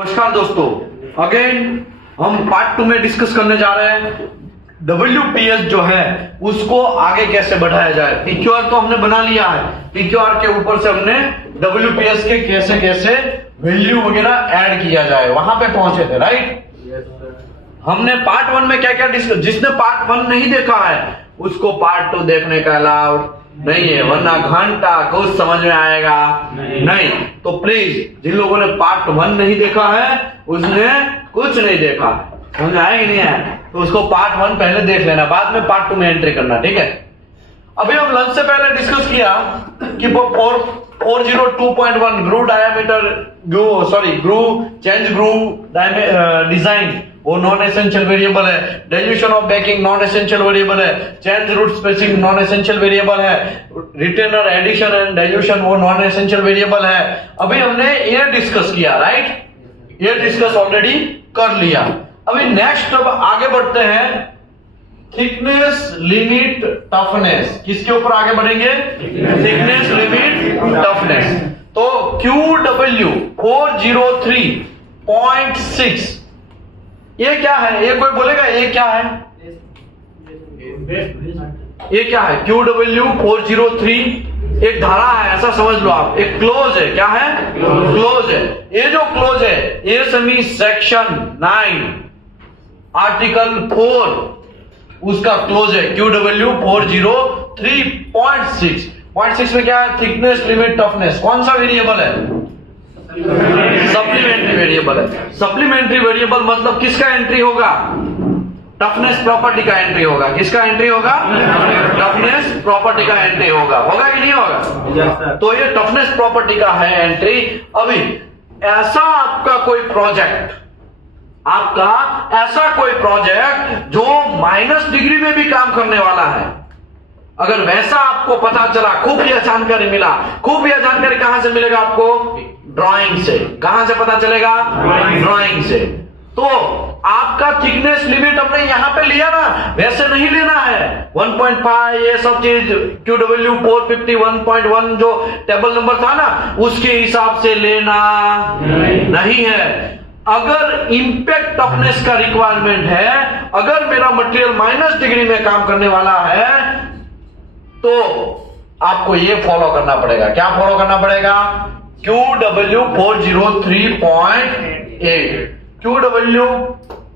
नमस्कार दोस्तों, अगेन हम पार्ट 2 में डिस्कस करने जा रहे हैं WPS जो है उसको आगे कैसे बढ़ाया जाए। PQR तो हमने बना लिया है, PQR के ऊपर से हमने WPS के कैसे कैसे वैल्यू वगैरह ऐड किया जाए वहां पे पहुंचे थे, राइट। हमने पार्ट 1 में क्या क्या डिस्कस, जिसने पार्ट 1 नहीं देखा है उसको पार्ट 2 देखने का अलाउड नहीं है, वरना घंटा कुछ समझ में आएगा नहीं। तो प्लीज जिन लोगों ने पार्ट 1 नहीं देखा है उसने कुछ नहीं देखा है, समझ आया ही नहीं है, तो उसको पार्ट 1 पहले देख लेना, बाद में पार्ट 2 में एंट्री करना, ठीक है। अभी हम लंच से पहले डिस्कस किया कि 402.1 groove diameter groove change groove design वो नॉन एसेंशियल वेरिएबल है, dilution of backing non essential variable है, change root spacing non essential variable है, रिटेनर एडिशन एंड डाइल्यूशन वो नॉन एसेंशियल वेरिएबल है। अभी हमने ये डिस्कस किया, राइट, ये डिस्कस ऑलरेडी कर लिया। अभी नेक्स्ट अब आगे बढ़ते हैं, थिकनेस लिमिट टफनेस, किसके ऊपर आगे बढ़ेंगे? Thickness limit toughness. तो QW 403.6 ये क्या है? ये कोई बोलेगा ये क्या है? ये क्या है? QW 403 एक धारा है, ऐसा समझ लो आप, एक क्लोज है। क्या है? क्लोज है। ये जो क्लोज है ये समी सेक्शन 9 आर्टिकल 4 उसका क्लोज है QW 403.6 में क्या है? Thickness limit toughness. कौन सा वेरिएबल है? सप्लीमेंट्री वेरिएबल है। सप्लीमेंट्री वेरिएबल मतलब किसका एंट्री होगा? टफनेस प्रॉपर्टी का एंट्री होगा। किसका एंट्री होगा? टफनेस प्रॉपर्टी का एंट्री होगा। होगा कि नहीं होगा? तो ये टफनेस प्रॉपर्टी का है एंट्री। अभी ऐसा आपका कोई प्रोजेक्ट जो माइनस डिग्री में भी काम करने वाला है, अगर वैसा आपको पता चला, खुफिया जानकारी मिला, खुफिया जानकारी कहां से मिलेगा आपको? ड्राइंग से। कहां से पता चलेगा? ड्राइंग से। तो आपका थिकनेस लिमिट हमने यहां पे लिया ना, वैसे नहीं लेना है। 1.5 ये सब चीज QW 451.1 जो टेबल नंबर था ना उसके हिसाब से लेना नहीं है। अगर इंपैक्ट टफनेस का रिक्वायरमेंट है, अगर मेरा मटेरियल माइनस डिग्री में काम करने वाला है तो आपको ये फॉलो करना पड़ेगा। क्या फॉलो करना पड़ेगा? QW 403.8 QW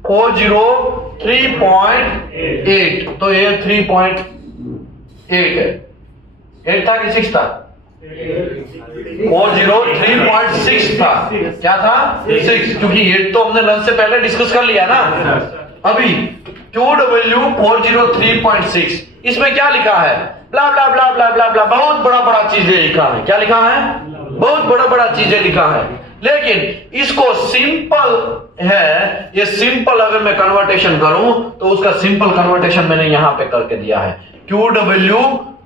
403.8 तो ये 3.8 है। 8 था कि 6 था? 403.6 था। क्या था? 6, क्योंकि 8 तो हमने लंच से पहले डिस्कस कर लिया ना। अभी QW 403.6 इसमें क्या लिखा है? ब्ला ब्ला ब्ला ब्ला ब्ला ब्ला, बहुत बड़ा बड़ा चीजें लिखा है। क्या लिखा है? बहुत बड़ा बड़ा चीजें लिखा है। लेकिन इसको सिंपल है, ये सिंपल अगर मैं कन्वर्टेशन करूं तो उसका सिंपल कन्वर्टेशन मैंने यहां पे करके दिया है। QW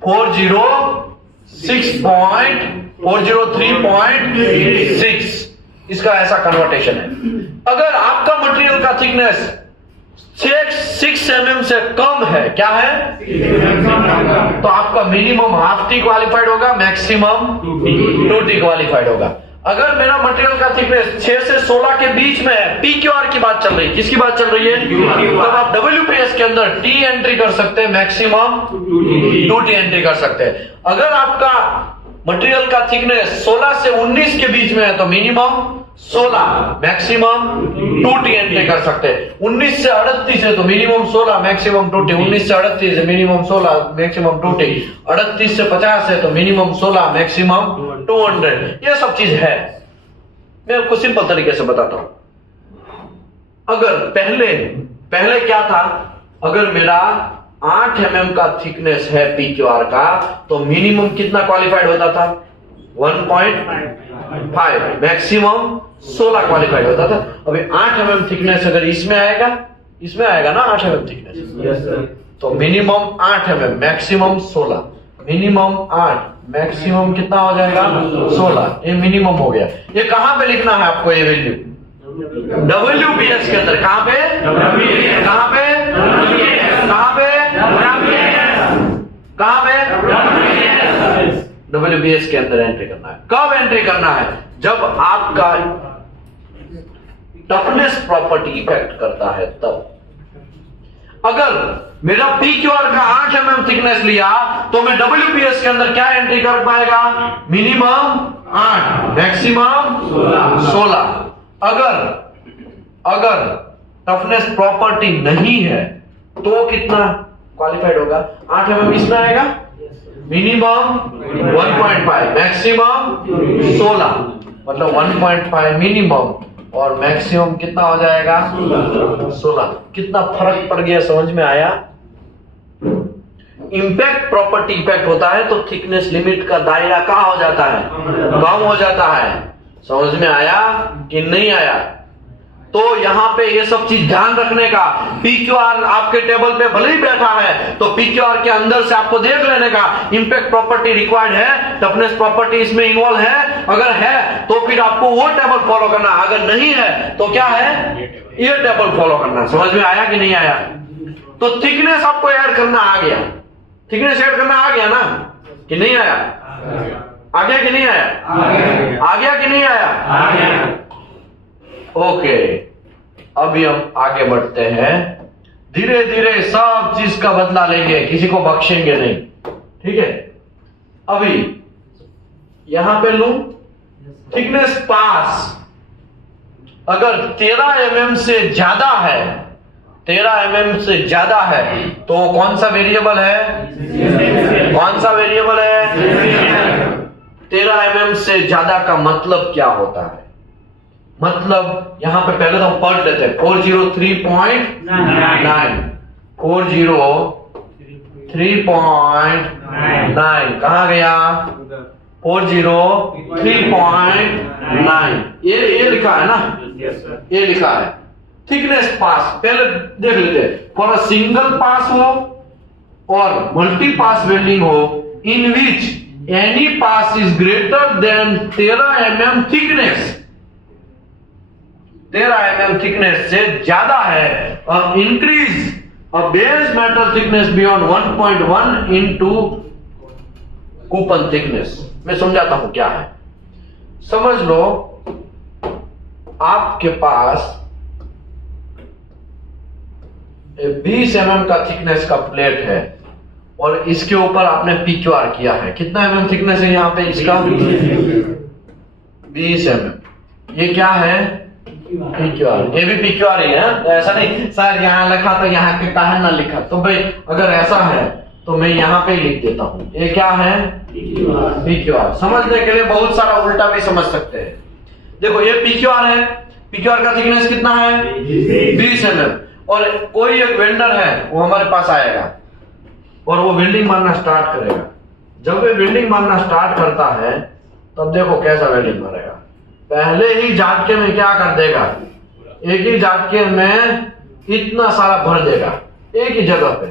403.6 इसका ऐसा कन्वर्टेशन है। अगर आपका मटेरियल का थिकनेस 6 mm से कम है, क्या है? तो आपका मिनिमम हाफ टी क्वालिफाइड होगा, मैक्सिमम 2T क्वालिफाइड होगा। अगर मेरा मटेरियल का थिकनेस 6 से 16 के बीच में है, PQR की बात चल रही है। किसकी बात चल रही है? तब आप WPS के अंदर T एंट्री कर सकते हैं, मैक्सिमम 2T एंट्री कर सकते हैं। अगर आपका मटेरियल का थिकनेस 16 से 19 के बीच में है तो मिनिमम 16, मैक्सिमम 2T एंट्री कर सकते हैं। 19 से 38 है तो मिनिमम 16, मैक्सिमम 2T। 19 से 38 है मिनिमम 16, मैक्सिमम 2T। 38 से 50 है तो मिनिमम 16, मैक्सिमम 200। ये सब चीज है, मैं आपको सिंपल तरीके से बताता हूं। अगर पहले क्या था? अगर मेरा 8 mm का थिकनेस है PQR का तो मिनिमम कितना क्वालिफाइड होता था? 1.5, मैक्सिमम 16 क्वालिफाइड होता था। अभी 8 mm थिकनेस अगर इसमें आएगा ना 8 mm थिकनेस, तो minimum 8 mm, maximum 16, minimum 8, maximum कितना हो जाएगा? 16। ये मिनिमम हो गया। ये कहां पे लिखना है आपको? ये वैल्यू WPS के अंदर। कहां पे? कहां पे? कहां पे? कहां पे? WPS के अंदर एंट्री करना है। कब एंट्री करना है? जब आपका टफनेस प्रॉपर्टी इफेक्ट करता है तब। अगर मेरा PQR का 8 mm थिकनेस लिया तो मैं WPS के अंदर क्या एंट्री कर पाएगा? Minimum 8, maximum 16। अगर टफनेस प्रॉपर्टी नहीं है तो कितना क्वालिफाइड होगा? 8 mm इसमें आएगा, मिनिमम 1.5, मैक्सिमम 16, मतलब 1.5 मिनिमम और मैक्सिमम कितना हो जाएगा? 16। कितना फर्क पड़ गया, समझ में आया? इंपैक्ट प्रॉपर्टी इफेक्ट होता है तो थिकनेस लिमिट का दायरा कहां हो जाता है? कम हो जाता है। समझ में आया कि नहीं आया? तो यहां पे ये सब चीज ध्यान रखने का। PQR आपके टेबल पे भले ही बैठा है तो PQR के अंदर से आपको देख लेने का इंपैक्ट प्रॉपर्टी रिक्वायर्ड है, टफनेस प्रॉपर्टी इसमें इन्वॉल्व है। अगर है तो फिर आपको वो टेबल फॉलो करना, अगर नहीं है तो क्या है? ये टेबल फॉलो करना। समझ में आया कि नहीं आया? तो थिकनेस आपको ऐड करना आ गया, थिकनेस ऐड करना आ गया ना कि नहीं आया? आ गया कि नहीं आया? आ गया कि नहीं आया? ओके, अभी हम आगे बढ़ते हैं। धीरे धीरे सब चीज का बदला लेंगे, किसी को बख्शेंगे नहीं, ठीक है? अभी यहां पे लूं थिकनेस पास अगर 13 mm से ज्यादा है, 13 mm से ज्यादा है तो कौन सा वेरिएबल है? कौन सा वेरिएबल है? 13 mm से ज्यादा का मतलब क्या होता है? मतलब यहां पे पहले तो हम पढ़ लेते हैं 403.9, 403.9 कहां गया? 403.9 ये लिखा है ना? ये लिखा है थिकनेस पास। पहले देख लेते हैं, फॉर अ सिंगल पास हो और मल्टी पास वेल्डिंग हो in which any pass is greater than 13 mm thickness, 13 mm thickness से ज्यादा है और increase a base metal thickness beyond 1.1 into coupon thickness. मैं समझाता हूं क्या है। समझ लो आपके पास 20 mm का थिकनेस का प्लेट है और इसके ऊपर आपने PQR किया है। कितना mm थिकनेस है यहां पे इसका? 20 mm। ये क्या है? PQR। ये भी PQR ही है, ऐसा नहीं सर यहां लिखा तो यहां के कहा ना लिखा। तो भाई अगर ऐसा है तो मैं यहां पे लिख देता हूं, ये क्या है? PQR। समझने के लिए बहुत सारा उल्टा भी समझ सकते हैं। देखो ये PQR है, PQR का थिकनेस कितना है? 20 mm। और कोई एक वेंडर है वो हमारे पास आएगा और वो वेल्डिंग मारना स्टार्ट करेगा। जब वो वेल्डिंग मारना स्टार्ट करता है तब देखो कैसा वेल्डिंग मारेगा। पहले ही झटके में क्या कर देगा? एक ही झटके में इतना सारा भर देगा एक ही जगह पे।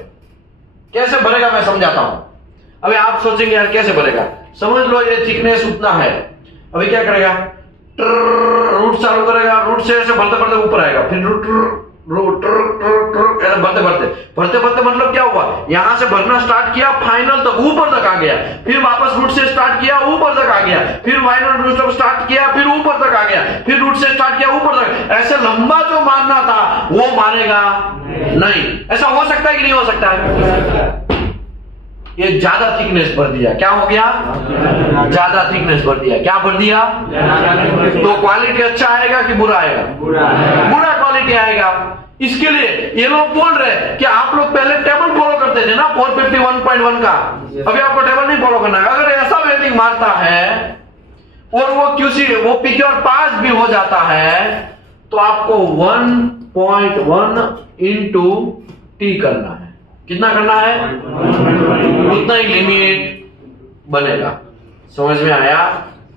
कैसे भरेगा मैं समझाता हूं। अभी आप सोचेंगे यार कैसे भरेगा? समझ लो ये थिकनेस उतना है, अभी क्या करेगा? रूट चालू करेगा, रूट से ऐसे भरते भरते ऊपर आएगा, फिर रूट भरते भरते मतलब क्या हुआ? यहां से भरना स्टार्ट किया, फाइनल तक ऊपर तक आ गया, फिर वापस रूट से स्टार्ट किया, ऊपर तक आ गया, फिर फाइनल रूट से स्टार्ट किया, फिर ऊपर तक आ गया, फिर रूट से स्टार्ट किया ऊपर तक। ऐसे लंबा जो मारना था वो मारेगा नहीं। ऐसा हो सकता है कि नहीं हो सकता है? ये ज्यादा थिकनेस भर दिया, क्या हो गया? ज्यादा थिकनेस भर दिया। क्या भर दिया? तो क्वालिटी अच्छा आएगा कि बुरा आएगा? बुरा क्वालिटी आएगा। इसके लिए ये लोग बोल रहे हैं कि आप लोग पहले टेबल फॉलो करते थे ना 451.1 का, अभी आपको टेबल नहीं फॉलो करना है। अगर ऐसा वेल्डिंग मारता है और वो QC वो PQR पास भी हो जाता है तो आपको 1.1 इनटू T करना है। कितना करना है? उतना ही लिमिट बनेगा। समझ में आया?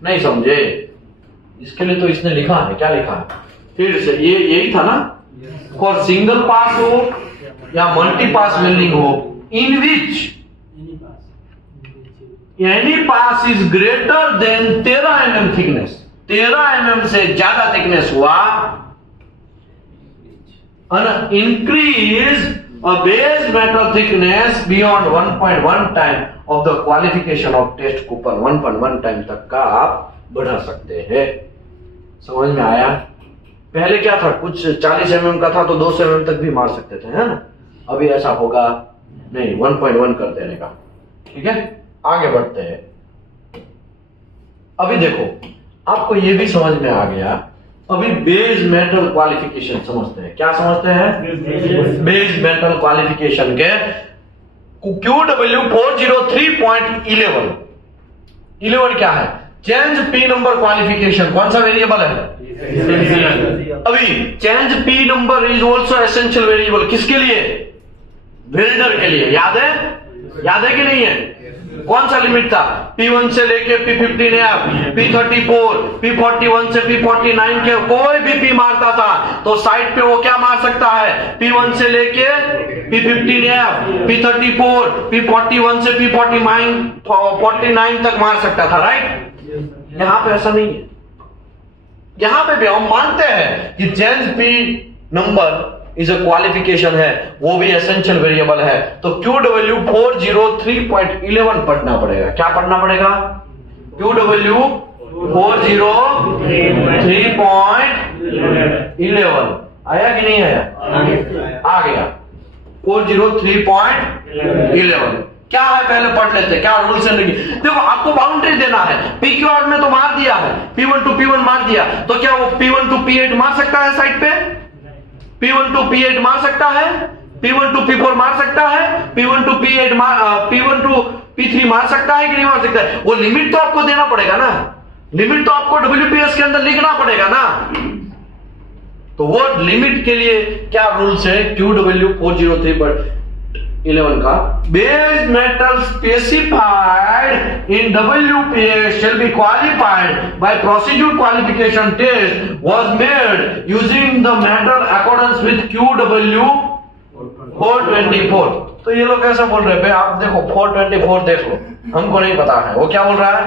नहीं समझे? इसके लिए तो इसने लिखा है, क्या लिखा है? फिर से ये यही था ना, फॉर सिंगल पास हो या मल्टी पास वेल्डिंग हो in which any pass is greater than 13 mm thickness, 13 mm से ज्यादा थिकनेस हुआ, increase a base metal thickness beyond 1.1 time of the qualification of test coupon, 1.1 time तक का आप बढ़ा सकते हैं। समझ में आया? पहले क्या था, कुछ 40 mm का था तो 200 mm तक भी मार सकते थे, है ना। अभी ऐसा होगा नहीं, 1.1 कर देने का। ठीक है, आगे बढ़ते हैं। अभी देखो, आपको ये भी समझ में आ गया। अभी बेस मेटल क्वालिफिकेशन समझते हैं। क्या समझते हैं? बेस मेटल क्वालिफिकेशन के QW403.11 11 क्या है? Change P number qualification. कौन सा वेरिएबल है? अभी change P number is also essential variable. किसके लिए? वेल्डर के लिए। याद है? याद है कि नहीं है? कौन सा लिमिट था? P1 से लेके P15F, P34, P41 से P49 के कोई भी P मारता था तो साइड पे वो क्या मार सकता है? P1 से लेके P15F, P34, P41 से P49 तक मार सकता था, राइट। यहां पे ऐसा नहीं है। यहां पे भी हम मानते हैं कि change P number is a qualification है, वो भी एसेंशियल वेरिएबल है। तो QW403.11 पढ़ना पड़ेगा। क्या पढ़ना पड़ेगा? QW403.11 आया कि नहीं आया? आ गया। 403.11 क्या है पहले पढ़ लेते हैं। क्या रूल्स है? देखो, आपको बाउंड्री देना है। PQR में तो मार दिया है, P1 to P1 मार दिया, तो क्या वो P1 to P8 मार सकता है? साइड पे P1 to P8 मार सकता है, P1 to P4 मार सकता है, P1 to P8 P1 to P3 मार सकता है कि नहीं मार सकता है? वो लिमिट तो आपको देना पड़ेगा ना। लिमिट तो आपको WPS के अंदर लिखना पड़ेगा ना। तो वो लिमिट के लिए क्या रूल्स है? QW403.11 का base metal specified in WPS shall be qualified by procedure qualification test was made using the metal accordance with QW424। तो ये लोग कैसा बोल रहे हैं? आप देखो 424 देख लो, हमको नहीं पता है वो क्या बोल रहा है,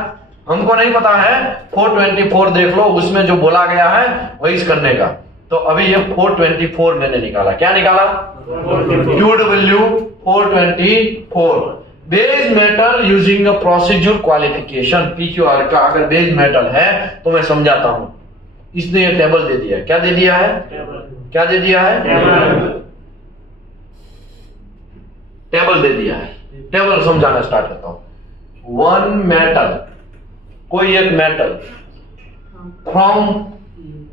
हमको नहीं पता है। 424 देख लो, उसमें जो बोला गया है वही करने का। तो अभी ये 424 मैंने निकाला। क्या निकाला? QW424 base metal using a procedure qualification. PQR का अगर बेस मेटल है तो मैं समझाता हूं। इसने ये टेबल दे दिया है। क्या दे दिया है? क्या दे दिया है? टेबल दे दिया है। टेबल समझाना स्टार्ट करता हूं। वन मेटल, कोई एक मेटल फ्रॉम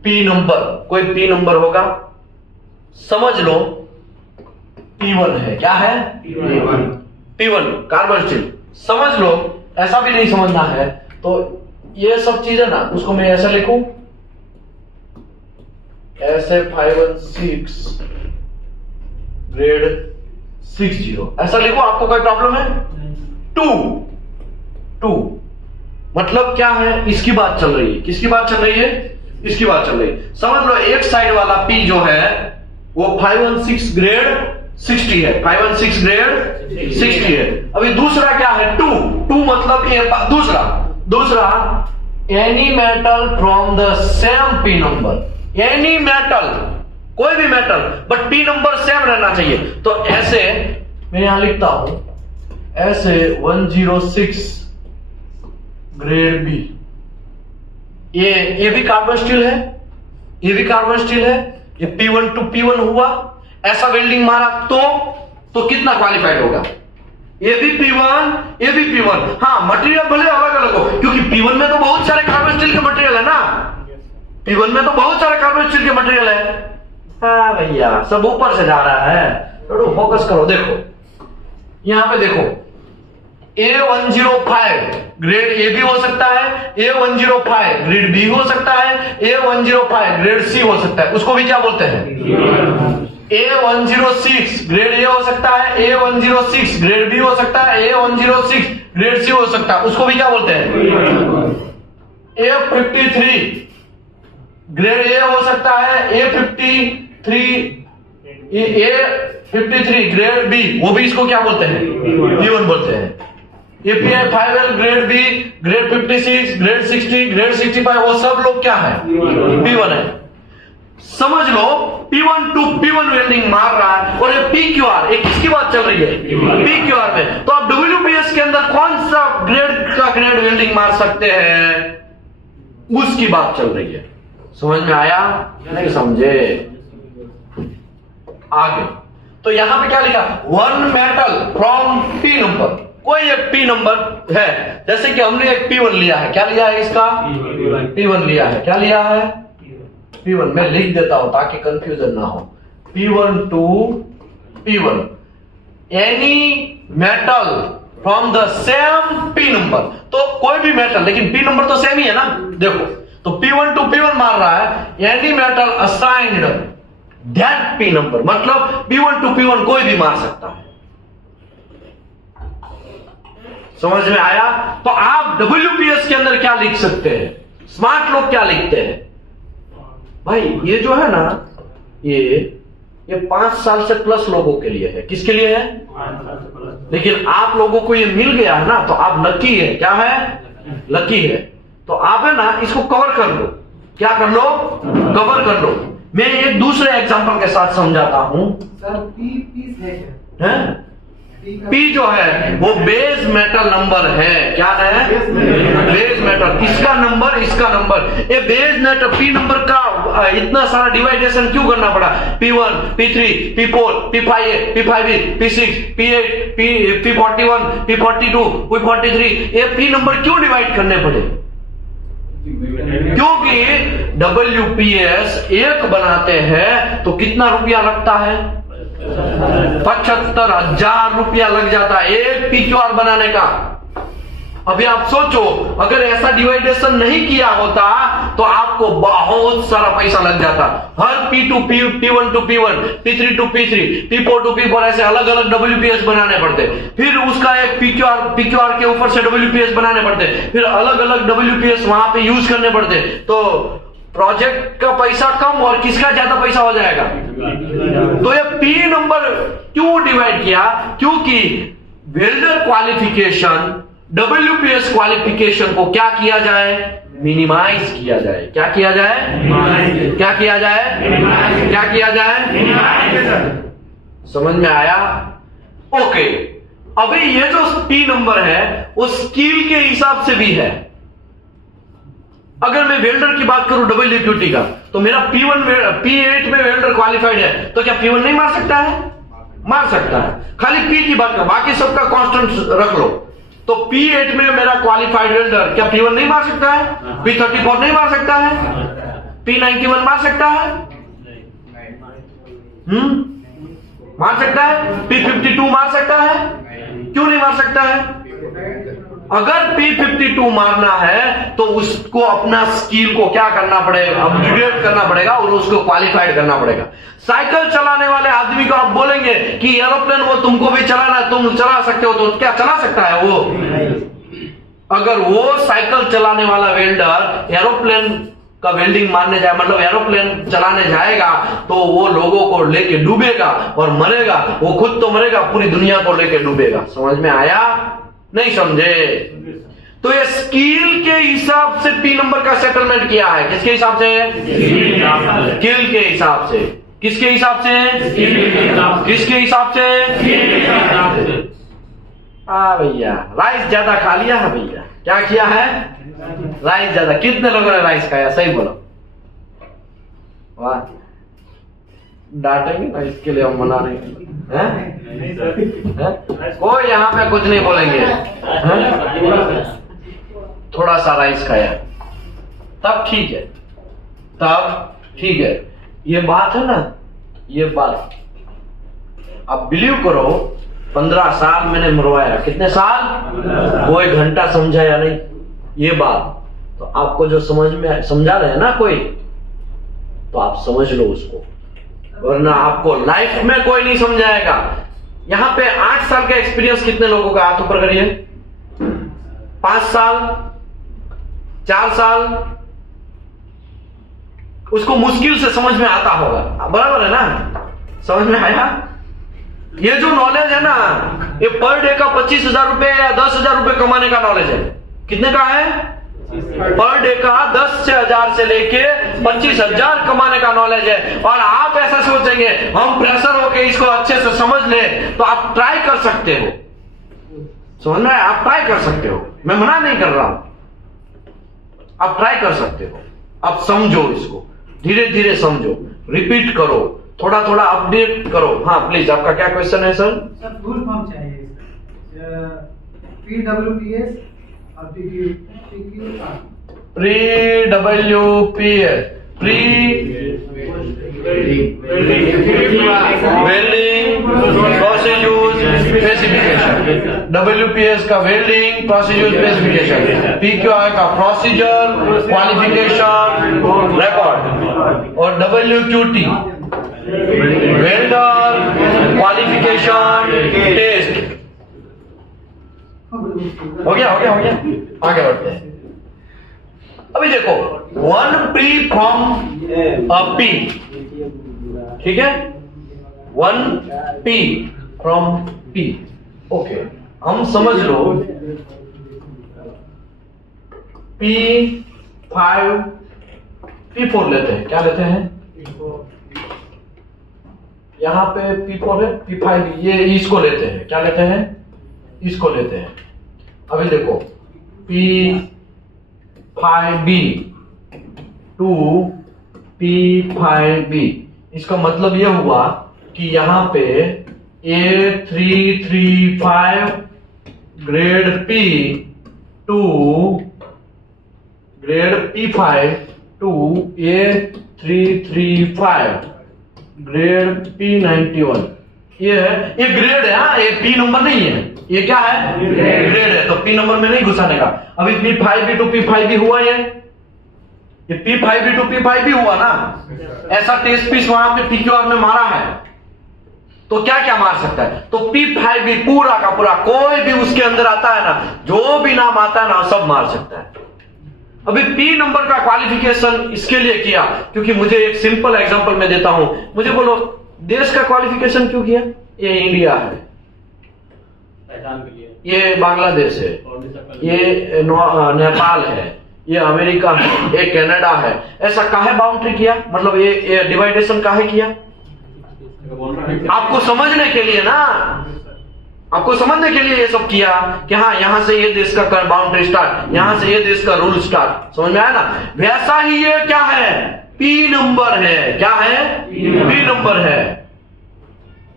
P नंबर, कोई P नंबर होगा, समझ लो P1 है। क्या है? P1 carbon steel. समझ लो, ऐसा भी नहीं समझना है तो ये सब चीजें ना, उसको मैं ऐसा लिखूं, ऐसे 516 ग्रेड 60 ऐसा लिखो। आपको कोई प्रॉब्लम है? 2 मतलब क्या है? इसकी बात चल रही है। किसकी बात चल रही है? इसकी बात चल रही है। समझ लो एक साइड वाला P जो है वो 516 ग्रेड 60 है, 516 ग्रेड 60 है। अभी दूसरा क्या है? 2 मतलब ये दूसरा any metal from the same P number. Any metal, कोई भी metal, but P number same रहना चाहिए। तो ऐसे मैं यहां लिखता हूं, ऐसे 106 ग्रेड B। ये भी कार्बन स्टील है, ये भी कार्बन स्टील है। ये P1 to P1 हुआ, ऐसा वेल्डिंग मारा तो कितना क्वालिफाइड होगा? ये भी P1, ये भी P1। हाँ, मटेरियल भले अलग अलग हो, क्योंकि P1 में तो बहुत सारे कार्बन स्टील के मटेरियल है ना। P1 में तो बहुत सारे कार्बन स्टील के मटेरियल है। हाँ भैया, सब ऊपर से जा रहा है, थोड़ा फोकस करो। देखो यहां पे देखो, A105 ग्रेड A भी हो सकता है, A105 ग्रेड B हो सकता है, A105 ग्रेड C हो सकता है। उसको भी क्या बोलते हैं? A106 ग्रेड A हो सकता है, A106 ग्रेड B हो सकता है, A106 ग्रेड C हो सकता है। उसको भी क्या बोलते हैं? A53 ग्रेड A हो सकता है, A53 ग्रेड B, वो भी इसको क्या बोलते हैं? P1 बोलते हैं। API5L grade B, grade 56, grade 60, grade 65, वो सब लोग क्या है? P1 है। समझ लो P1 to P1 वेल्डिंग मार रहा है। और ये PQR, एक किसकी बात चल रही है? PQR में। तो आप WPS के अंदर कौन सा ग्रेड का ग्रेड वेल्डिंग मार सकते हैं, उसकी बात चल रही है। समझ में आया? नहीं समझे? आगे तो यहां पे क्या लिखा? One metal from P number. कोई एक पी नंबर है, जैसे कि हमने एक P1 लिया है। क्या लिया है इसका? P1 लिया है। क्या लिया है? P1। मैं लिख देता हूं ताकि कंफ्यूजन ना हो। P1 to P1 any metal from the same P number. तो कोई भी मेटल, लेकिन P नंबर तो सेम ही है ना। देखो तो P1 to P1 मार रहा है any metal assigned that P number, मतलब P1 to P1 कोई भी मार सकता है। समझ में आया? तो आप WPS के अंदर क्या लिख सकते हैं? स्मार्ट लोग क्या लिखते हैं भाई? ये जो है ना, ये 5 साल से प्लस लोगों के लिए है। किसके लिए है? लेकिन आप लोगों को ये मिल गया है ना, तो आप लकी है। क्या है? लकी है। तो आप है ना, इसको कवर कर लो। क्या कर लो? कवर कर लो। मैं एक दूसरे एग्जांपल के साथ समझाता हूं। सर पी है क्या? है? P जो है वो बेस मेटल नंबर है। क्या है? Base metal. इसका नंबर, इसका नंबर। ये बेस मेटल P नंबर का इतना सारा डिवाइडेशन क्यों करना पड़ा? P1, P3, P4, P5, P5, P6, P8, P41, P42, P43, ये P नंबर क्यों डिवाइड करने पड़े? क्योंकि WPS एक बनाते हैं तो कितना रुपया लगता है? 75,000 रुपया लग जाता है एक PQR बनाने का। अभी आप सोचो, अगर ऐसा डिवाइडेशन नहीं किया होता तो आपको बहुत सारा पैसा लग जाता। हर P2 P1 to P1, P3 to P3, P4 to P4 ऐसे अलग अलग WPS बनाने पड़ते। फिर उसका एक PQR के ऊपर से WPS बनाने पड़ते, फिर अलग अलग WPS वहां पे यूज करने पड़ते। तो प्रोजेक्ट का पैसा कम और किसका ज्यादा पैसा हो जाएगा? तो ये P नंबर क्यों डिवाइड किया? क्योंकि वेल्डर क्वालिफिकेशन WPS क्वालिफिकेशन को क्या किया जाए? मिनिमाइज किया जाए। क्या किया जाए? क्या किया जाए? क्या किया जाए? समझ में आया? ओके। अभी ये जो P नंबर है वो स्किल के हिसाब से भी है। अगर मैं वेल्डर की बात करूं WQT का, तो मेरा P8 में वेल्डर क्वालिफाइड है, तो क्या P1 नहीं मार सकता है? मार सकता है। खाली P की बात कर, बाकी सबका कांस्टेंट रख लो। तो P8 में मेरा क्वालिफाइड वेल्डर क्या P1 नहीं मार सकता है? P34 नहीं मार सकता है? P91 मार सकता है? मार सकता है? P52 मार सकता है? क्यों नहीं मार सकता है? अगर P52 मारना है तो उसको अपना स्किल को क्या करना पड़ेगा? अपग्रेड करना पड़ेगा और उसको क्वालिफाइड करना पड़ेगा। साइकिल चलाने वाले आदमी को आप बोलेंगे कि एरोप्लेन वो तुमको भी चलाना, तुम चला सकते हो, तो क्या चला सकता है वो? अगर वो साइकिल चलाने वाला वेल्डर एरोप्लेन का वेल्डिंग मारने जाए, मतलब एरोप्लेन चलाने जाएगा, तो वो लोगों को लेके डूबेगा और मरेगा। वो खुद तो मरेगा, पूरी दुनिया को लेके डूबेगा। समझ में आया? नहीं समझे? तो ये स्किल के हिसाब से P नंबर का सेटलमेंट किया है। किसके हिसाब से? स्किल के हिसाब से। किसके हिसाब से? किसके हिसाब से? हाँ भैया, राइस ज्यादा खा लिया है भैया। क्या किया है? राइस ज्यादा। कितने लोगों ने राइस खाया? सही बोलो। वाह, डांटेंगे ना इसके लिए, हम मना नहीं हैं? कोई यहाँ पे कुछ नहीं बोलेंगे। थोड़ा सा राइस खाया तब ठीक है, तब ठीक है। ये बात है ना, ये बात आप बिलीव करो, 15 साल मैंने मरवाया। कितने साल? कोई घंटा समझाया नहीं ये बात। तो आपको जो समझ में समझा रहे हैं ना कोई, तो आप समझ लो उसको, वरना आपको लाइफ में कोई नहीं समझाएगा। यहां पे 8 साल का एक्सपीरियंस कितने लोगों का? हाथ ऊपर करिए। 5 साल, 4 साल, उसको मुश्किल से समझ में आता होगा। बराबर है ना? समझ में आया? ये जो नॉलेज है ना, ये पर डे का 25,000 रुपए या 10,000 रुपए कमाने का नॉलेज है। कितने का है? पर डे का 10,000 से लेके 25,000 कमाने का नॉलेज है। और आप ऐसा सोचेंगे हम प्रेशर होके इसको अच्छे से समझ ले, तो आप ट्राई कर सकते हो। समझ में? आप ट्राई कर सकते हो, मैं मना नहीं कर रहा हूं। आप ट्राई कर सकते हो, आप समझो इसको। धीरे धीरे समझो, रिपीट करो, थोड़ा थोड़ा अपडेट करो। हाँ प्लीज, आपका क्या क्वेश्चन है सर? सर फुल फॉर्म चाहिए PWPS और PQR। PWPS, pre welding procedure specification, WPS का वेल्डिंग प्रोसीड्यूर स्पेसिफिकेशन, PQR का प्रोसीजर क्वालिफिकेशन रिकॉर्ड, और WQT वेल्डर क्वालिफिकेशन टेस्ट। हो गया आगे बढ़ते हैं। अभी देखो, 1P फ्रॉम अ P, ठीक है, 1P फ्रॉम P। ओके, हम समझ लो P5 P4 लेते हैं। क्या लेते हैं? यहां पे P4 है, P5 ये इसको लेते हैं। क्या लेते हैं? इसको लेते हैं। अभी देखो P5B to P5B, इसका मतलब यह हुआ कि यहां पे A335 grade P to grade P5 to A335 grade P91, ये है, ये ग्रेड है। हाँ, ये P नंबर नहीं है, ये क्या है? ग्रेड है, तो P नंबर में नहीं घुसाने का। अभी P5B टू P5B हुआ, ये P5B टू P5B हुआ ना। ऐसा टेस्ट पीस वहां पे PQR में मारा है, तो क्या क्या मार सकता है? तो P5B पूरा का पूरा, कोई भी उसके अंदर आता है ना, जो भी नाम आता है ना, सब मार सकता है। अभी P नंबर का क्वालिफिकेशन इसके लिए किया क्योंकि मुझे एक सिंपल एग्जांपल में देता हूं। मुझे बोलो, देश का क्वालिफिकेशन क्यों किया? ये इंडिया है, ये बांग्लादेश है, ये नेपाल है, ये अमेरिका है, ये कनाडा है। ऐसा काहे बाउंड्री किया? मतलब ये डिवाइडेशन काहे किया? आपको समझने के लिए ना, आपको समझने के लिए ये सब किया कि हाँ, यहां से ये देश का बाउंड्री स्टार्ट, यहां से ये देश का रूल स्टार्ट। समझ में आया ना? वैसा ही ये क्या है? P नंबर है। क्या है? P नंबर है।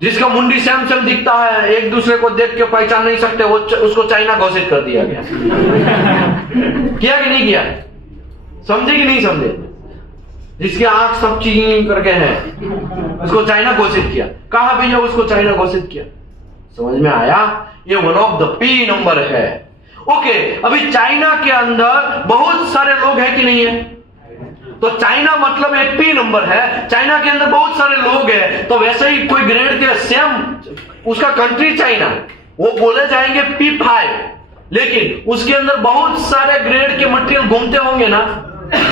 जिसका मुंडी सेम सेम दिखता है, एक दूसरे को देख के पहचान नहीं सकते, वो उसको चाइना घोषित कर दिया गया। किया कि नहीं किया? समझे कि नहीं समझे? जिसके आंख सब चीज करके हैं, उसको चाइना घोषित किया। कहा भैया उसको चाइना घोषित किया? समझ में आया? ये one of the P number है। ओके, अभी चाइना के अंदर बहुत सारे लोग हैं कि नहीं है? तो चाइना मतलब एक P नंबर है, चाइना के अंदर बहुत सारे लोग हैं, तो वैसे ही कोई ग्रेड के सेम उसका कंट्री चाइना, वो बोले जाएंगे P5, लेकिन उसके अंदर बहुत सारे ग्रेड के मटेरियल घूमते होंगे ना,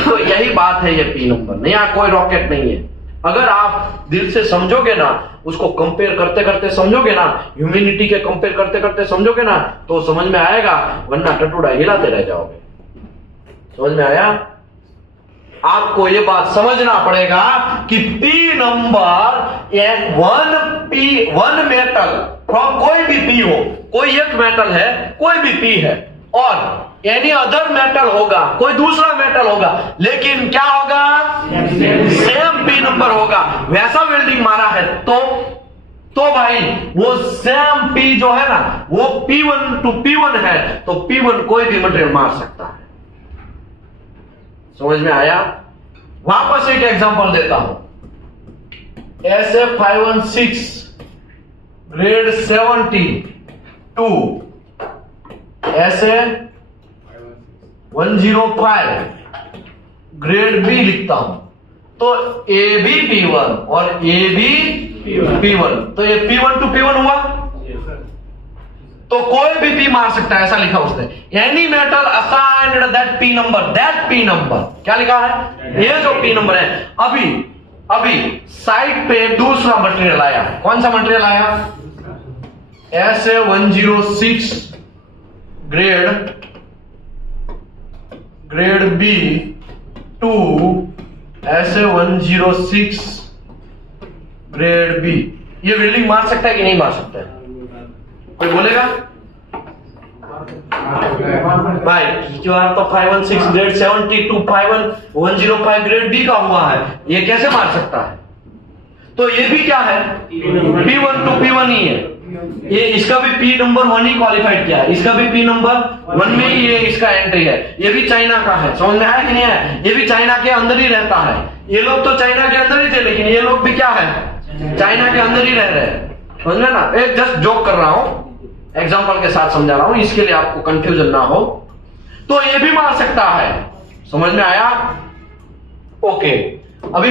तो यही बात है, ये P नंबर नहीं, यहाँ कोई रॉकेट नहीं है। अगर आप दिल से समझोगे ना, उसको कंपेयर करते करते समझोगे ना, ह्यूमैनिटी के कंपेयर करते करते समझोगे ना, तो समझ में आएगा, वरना टटूडा हिलाते रह जाओगे। समझ में आया? आपको ये बात समझना पड़ेगा कि P number one metal from कोई भी P हो, कोई एक मेटल है, कोई भी P है, और एनी अदर मेटल होगा, कोई दूसरा मेटल होगा, लेकिन क्या होगा? सेम P नंबर होगा। वैसा वेल्डिंग मारा है तो भाई वो सेम P जो है ना, वो P1 टू P1 है, तो P1 कोई भी मटेरियल मार सकता है। समझ में आया? वापस एक एग्जांपल देता हूं। SF516 grade 70 to SA105 grade B लिखता हूं, तो AB P1 और AB P1, तो ये P1 टू P1 हुआ, तो कोई भी P मार सकता है, ऐसा लिखा उसने। Any metal assigned that P number, क्या लिखा है? ये जो P नंबर है। अभी साइड पे दूसरा मटेरियल आया। कौन सा मटेरियल आया? SA106 grade B to SA106 grade B। ये वेल्डिंग मार सकता है कि नहीं मार सकता है? कोई बोलेगा? भाई PQR तो 516 ग्रेड 70 to 51105 ग्रेड बी का हुआ है, ये कैसे मार सकता है? तो ये भी क्या है? P1 to P1 ही है। ये इसका भी P नंबर 1 ही क्वालिफाइड किया है, इसका भी P नंबर 1 में ही ये इसका एंट्री है। ये भी चाइना का है, समझ में आया कि नहीं है? ये भी चाइना के अंदर ही रहता है। ये लोग तो चाइना के अंदर ही थे, लेकिन ये लोग भी क्या है? चाइना के अंदर ही रह रहे हैं, समझ में ना? एक जस्ट जोक कर रहा हूं, एग्जाम्पल के साथ समझा रहा हूं, इसके लिए आपको कंफ्यूजन ना हो। तो ये भी मार सकता है, समझ में आया? ओके, अभी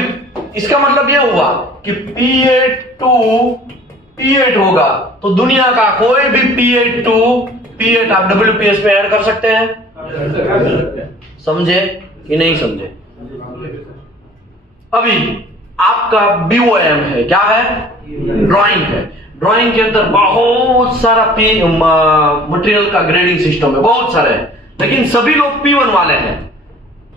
इसका मतलब यह हुआ कि P8 to P8 होगा, तो दुनिया का कोई भी P8 to P8 आप WPS में ऐड कर सकते हैं। समझे कि नहीं समझे? अभी आपका BOM है, क्या है? ड्राइंग है। ड्राइंग के अंदर बहुत सारा मटेरियल का ग्रेडिंग सिस्टम है, बहुत सारे हैं, लेकिन सभी लोग P1 वाले हैं।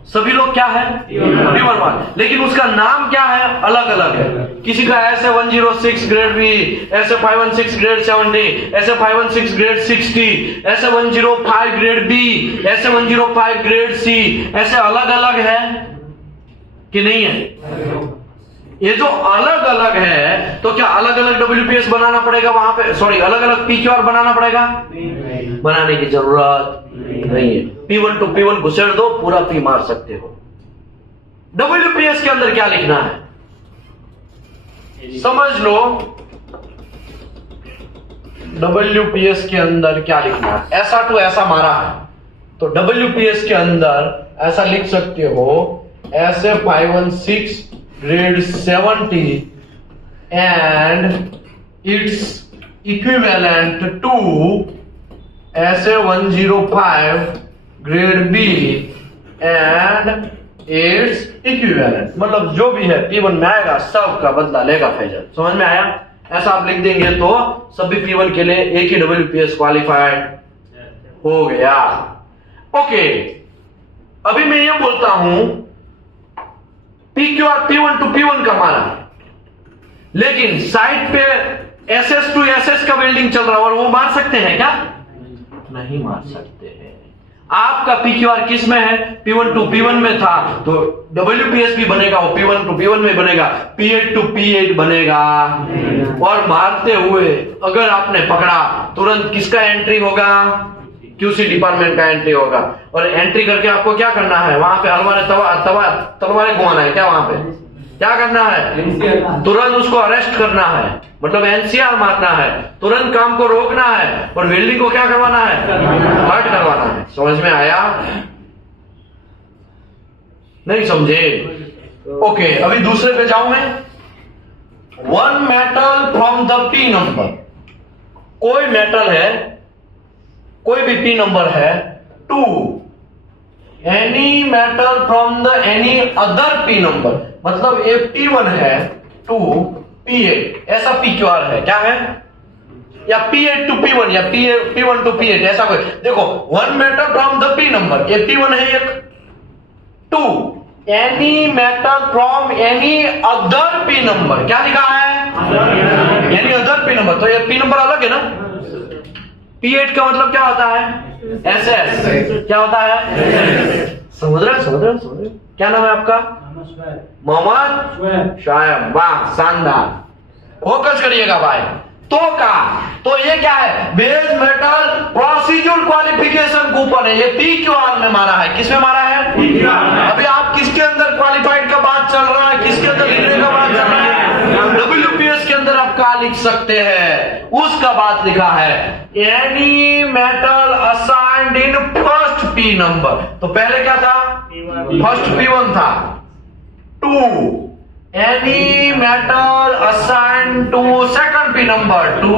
सभी लोग क्या है? P1 वाले, लेकिन उसका नाम क्या है? अलग अलग है। किसी का ऐसे 106 ग्रेड बी, ऐसे 516 ग्रेड 70, ऐसे 516 ग्रेड 60, ऐसे 105 ग्रेड बी, ऐसे 105 ग्रेड सी, ऐसे अलग अलग है कि नहीं है? ये जो अलग अलग है, तो क्या अलग अलग WPS बनाना पड़ेगा वहां पे? सॉरी, अलग अलग PQR बनाना पड़ेगा? बनाने की जरूरत नहीं है। P1 to P1 घुसेड़ दो, पूरा P मार सकते हो। WPS के अंदर क्या लिखना है समझ लो। WPS के अंदर क्या लिखना है? ऐसा टू ऐसा मारा है, तो WPS के अंदर ऐसा लिख सकते हो, ऐसे 516 grade 70 and its equivalent to ऐसे 105 grade B and its equivalent, मतलब जो भी है P1 में आएगा सब का बदला लेगा फैजल। समझ में आया? ऐसा आप लिख देंगे तो सभी P1 के लिए एक ही WPS क्वालिफाइड हो गया। ओके, अभी मैं ये बोलता हूं PQR P1 to P1 का मारा, लेकिन साइड पे SS to SS का वेल्डिंग चल रहा है, और वो मार सकते हैं क्या? नहीं मार सकते हैं। आपका PQR किस में है? P1 to P1 में था, तो WPS भी बनेगा, वो P1 to P1 में बनेगा, P8 to P8 बनेगा। और मारते हुए अगर आपने पकड़ा, तुरंत किसका एंट्री होगा? QC डिपार्टमेंट का एंट्री होगा। और एंट्री करके आपको क्या करना है? वहां पे तलवारें घुमाना है क्या? वहां पे क्या करना है? तुरंत उसको अरेस्ट करना है, मतलब NCR मारना है, तुरंत काम को रोकना है, और वेल्डिंग को क्या करवाना है? हर्ट करवाना है। समझ में आया? नहीं समझे? ओके, अभी दूसरे पे जाऊं मैं। One metal from the P number, कोई मेटल है, कोई भी P नंबर है, to any metal from the any other P number, मतलब ये P1 है टू P8, ऐसा PQR है, क्या है? या P8 to P1 या P1 to P8, ऐसा कोई। देखो, one metal from the P number, ये P1 है एक। To any metal from any other P number, क्या लिखा है? एनी अदर P नंबर, तो ये P नंबर अलग है ना। P8 का मतलब क्या होता है? SS। क्या होता है? समझ रहे? क्या नाम है आपका? मोहम्मद शायब। वाह, शानदार, फोकस करिएगा भाई। तो ये क्या है? Base metal procedure qualification coupon है, ये PQR में मारा है। किस में मारा है? अभी आप किसके अंदर क्वालिफाइड का बात चल रहा है? किसके अंदर लिखने का बात चल रहा है? WPS के अंदर आप क्या लिख सकते हैं? उसका बात लिखा है, any metal assigned in first P number. तो पहले क्या था? फर्स्ट P1 था। To any metal assigned to second P number, to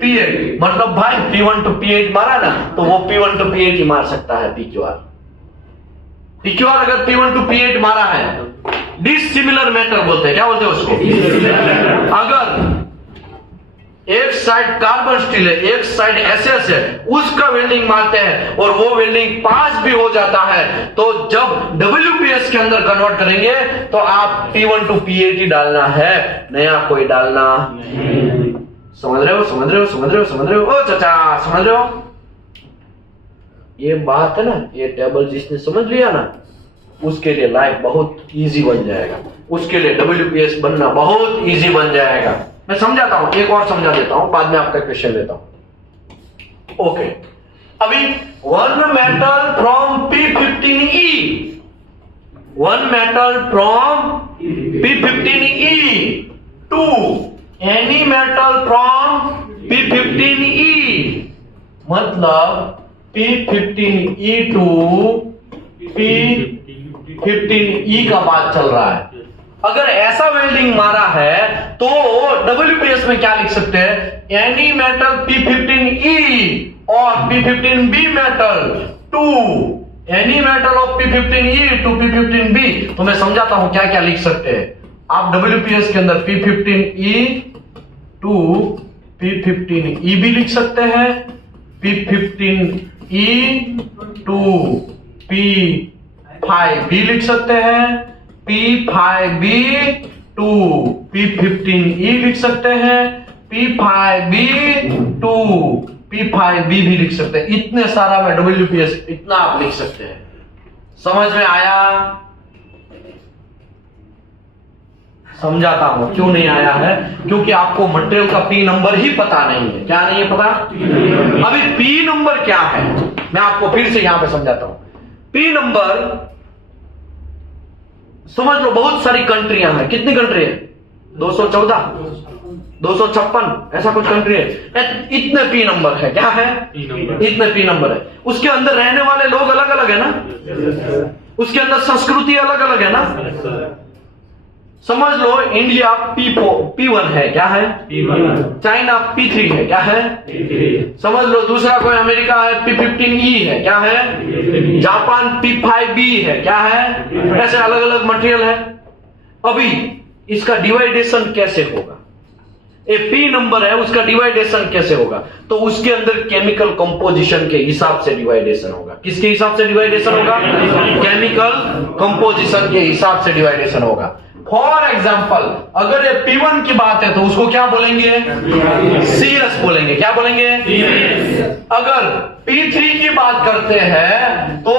P8, मतलब भाई P1 to P8 मारा ना, तो वो P1 to P8 ही मार सकता है PQR। अगर P1 to P8 मारा है, डिसिमिलर मेटल बोलते हैं, क्या बोलते हैं उसको? अगर एक साइड कार्बन स्टील है, एक साइड SS है, उसका वेल्डिंग मारते हैं और वो वेल्डिंग पास भी हो जाता है, तो जब WPS के अंदर कन्वर्ट करेंगे तो आप P1 to P8 ही डालना है, नया कोई डालना नहीं। समझ रहे हो? ओ चाचा, समझ रहे हो? ये बात है ना, ये टेबल जिसने समझ लिया ना, उसके लिए लाइफ बहुत इजी बन जाएगा, उसके लिए WPS बनना बहुत इजी बन जाएगा। मैं समझाता हूं, एक और समझा देता हूं, बाद में आपका क्वेश्चन लेता हूं। ओके, अभी one metal from P15E, one metal from P15E to any metal from P15E, मतलब P15E टू P15E का बात चल रहा है। अगर ऐसा वेल्डिंग मारा है तो WPS में क्या लिख सकते हैं, एनी मेटल P15E और P15B metal to any metal of P15E to P15B। तो मैं समझाता हूं क्या क्या लिख सकते हैं आप WPS के अंदर। P15E टू P15E भी लिख सकते हैं, P15E टू P5B लिख सकते हैं, P5B टू P15E लिख सकते हैं, P5B टू P5B भी लिख सकते हैं। इतने सारा में WPS इतना आप लिख सकते हैं। समझ में आया? समझाता हूं क्यों नहीं आया है, क्योंकि आपको मटेरियल का P नंबर ही पता नहीं है। क्या नहीं है पता? अभी P नंबर क्या है मैं आपको फिर से यहां पे समझाता हूं। P नंबर समझ लो, बहुत सारी कंट्रियां हैं। कितनी कंट्री है? 214, 256 ऐसा कुछ कंट्री है। इतने P नंबर है। क्या है? इतने P नंबर है। उसके अंदर रहने वाले लोग अलग अलग है ना, उसके अंदर संस्कृति अलग अलग है ना। समझ लो, इंडिया P1 है। क्या है? चाइना P3 है। क्या है? समझ लो, दूसरा कोई अमेरिका है P15E है। क्या है? जापान P5B है। क्या है? ऐसे अलग अलग मटेरियल है। अभी इसका डिवाइडेशन कैसे होगा? ए P नंबर है, उसका डिवाइडेशन कैसे होगा? तो उसके अंदर केमिकल कंपोजिशन के हिसाब से डिवाइडेशन होगा। किसके हिसाब से डिवाइडेशन होगा? केमिकल कंपोजिशन के हिसाब से डिवाइडेशन होगा। फॉर एग्जाम्पल, अगर ये P1 की बात है तो उसको क्या बोलेंगे? सीरस बोलेंगे। क्या बोलेंगे? अगर P3 की बात करते हैं तो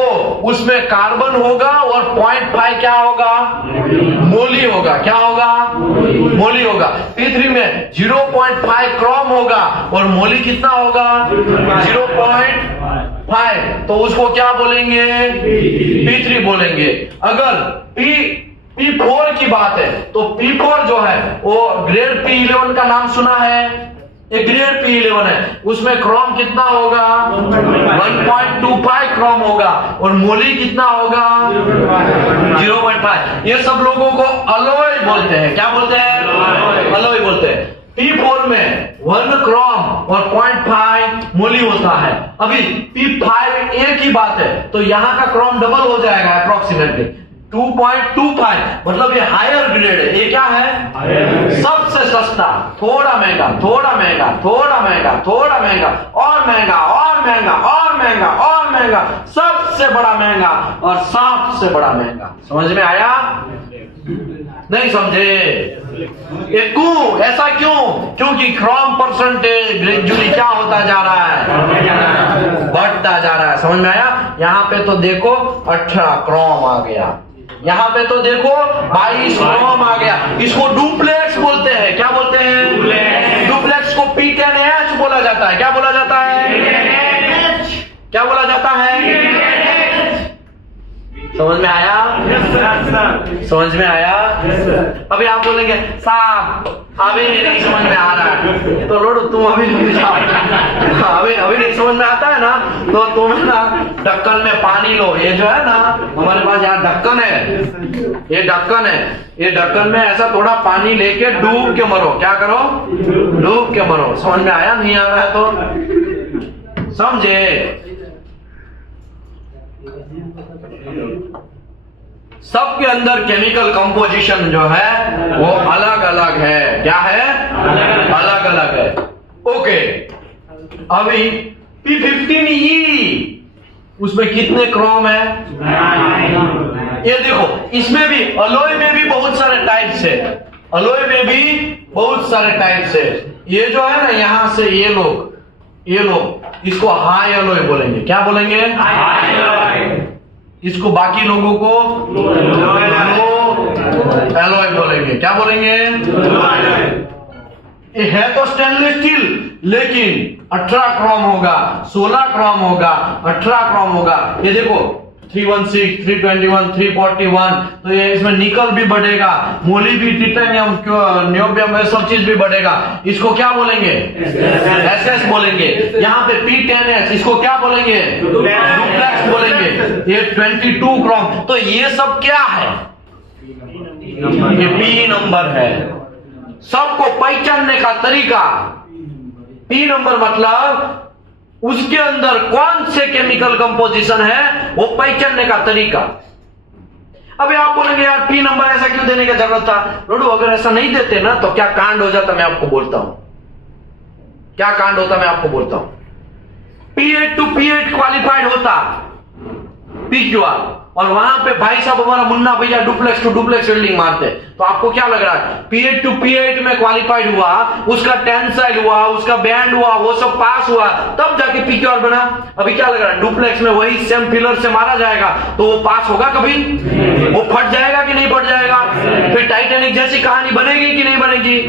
उसमें कार्बन होगा और 0.5 क्या होगा? मोली होगा। क्या होगा? मोली होगा। P3 में 0.5 क्रोम होगा और मोली कितना होगा? 0.5। तो उसको क्या बोलेंगे? P3 बोलेंगे। अगर P4 की बात है तो P4 जो है वो ग्रेड P11 का नाम सुना है? एक ग्रेड P11 है, उसमें क्रोम कितना होगा? 1.25 क्रोम होगा और मोली कितना होगा? 0.5। ये सब लोगों को अलॉय बोलते हैं। क्या बोलते हैं? अलॉय बोलते हैं। P4 में 1 क्रोम और 0.5 मोली होता है। अभी P5A की बात है तो यहां का क्रोम डबल हो जाएगा अप्रोक्सीमेटली 2.25, मतलब ये हायर ग्रेड है। ये क्या है? सबसे सस्ता, थोड़ा महंगा, थोड़ा महंगा, थोड़ा महंगा, थोड़ा महंगा, और महंगा, और महंगा, और महंगा, और महंगा, सबसे बड़ा महंगा और सबसे बड़ा महंगा। समझ में आया? नहीं समझे? ये क्यों? ऐसा क्यों? क्योंकि क्रोम परसेंटेज ग्रेजुअली क्या होता जा रहा है? बढ़ता जा रहा है। समझ में आया? यहाँ पे तो देखो 18 क्रोम आ गया, यहाँ पे तो देखो 22 क्रोम आ गया। इसको डुप्लेक्स बोलते हैं। क्या बोलते हैं? डुप्लेक्स को P10H बोला जाता है। क्या बोला जाता है? क्या बोला जाता है? समझ में आया? समझ में आया? अभी आप बोलेंगे साहब अभी नहीं समझ में आ रहा है, तो लोडो तुम अभी नहीं जाओ। अभी नहीं समझ में आता है ना, तो तुम ना ढक्कन में पानी लो। ये जो है ना, हमारे पास यहाँ ढक्कन है, ये ढक्कन है, ये ढक्कन में ऐसा थोड़ा पानी लेके डूब के मरो। क्या करो? डूब के मरो। समझ में आया? नहीं आ रहा है तो समझे? सबके अंदर केमिकल कंपोजिशन जो है वो अलग अलग है। क्या है? अलग अलग है। ओके, अभी P15E उसमें कितने क्रोम है? ये देखो, इसमें भी अलॉय में भी बहुत सारे टाइप्स है। अलॉय में भी बहुत सारे टाइप्स है। ये जो है ना, यहां से ये लोग ये लो, इसको हाई एलॉय बोलेंगे। क्या बोलेंगे? इसको बाकी लोगों को लो एलॉय बोलेंगे। क्या बोलेंगे? ये है तो स्टेनलेस स्टील, लेकिन 18 क्रोम होगा, 16 क्रोम होगा, 18 क्रोम होगा। ये देखो 316, 321, 341, तो ये इसमें निकल भी बढ़ेगा, मोली भी, टिटेनियम, नियोबियम, सब चीज भी बढ़ेगा। इसको क्या बोलेंगे? एसएस बोलेंगे। यहाँ पे P10S, इसको क्या बोलेंगे? डुप्लेक्स बोलेंगे। ये 22 क्रोम। तो ये सब क्या है? ये P नंबर है। सबको पहचानने का तरीका, P नंबर मतलब उसके अंदर कौन से केमिकल कंपोजिशन है वो पहचानने का तरीका। अभी आप बोलेंगे यार P नंबर ऐसा क्यों देने की जरूरत था? लोडू, अगर ऐसा नहीं देते ना तो क्या कांड हो जाता, मैं आपको बोलता हूं। क्या कांड होता मैं आपको बोलता हूं। P8 to P8 क्वालिफाइड होता PQR, और वहां पे भाई साहब हमारा मुन्ना भैया डुप्लेक्स टू डुप्लेक्स वेल्डिंग मारते। तो आपको क्या लग रहा है? P8 to P8 में क्वालिफाइड हुआ, उसका टेंसाइल हुआ, उसका बैंड हुआ, वो सब पास हुआ, तब जाके PQR बना। अभी क्या लग रहा है? डुप्लेक्स में वही सेम फिलर से मारा जाएगा तो वो पास होगा कभी? वो फट जाएगा कि नहीं फट जाएगा? फिर टाइटैनिक जैसी कहानी बनेगी कि नहीं बनेगी?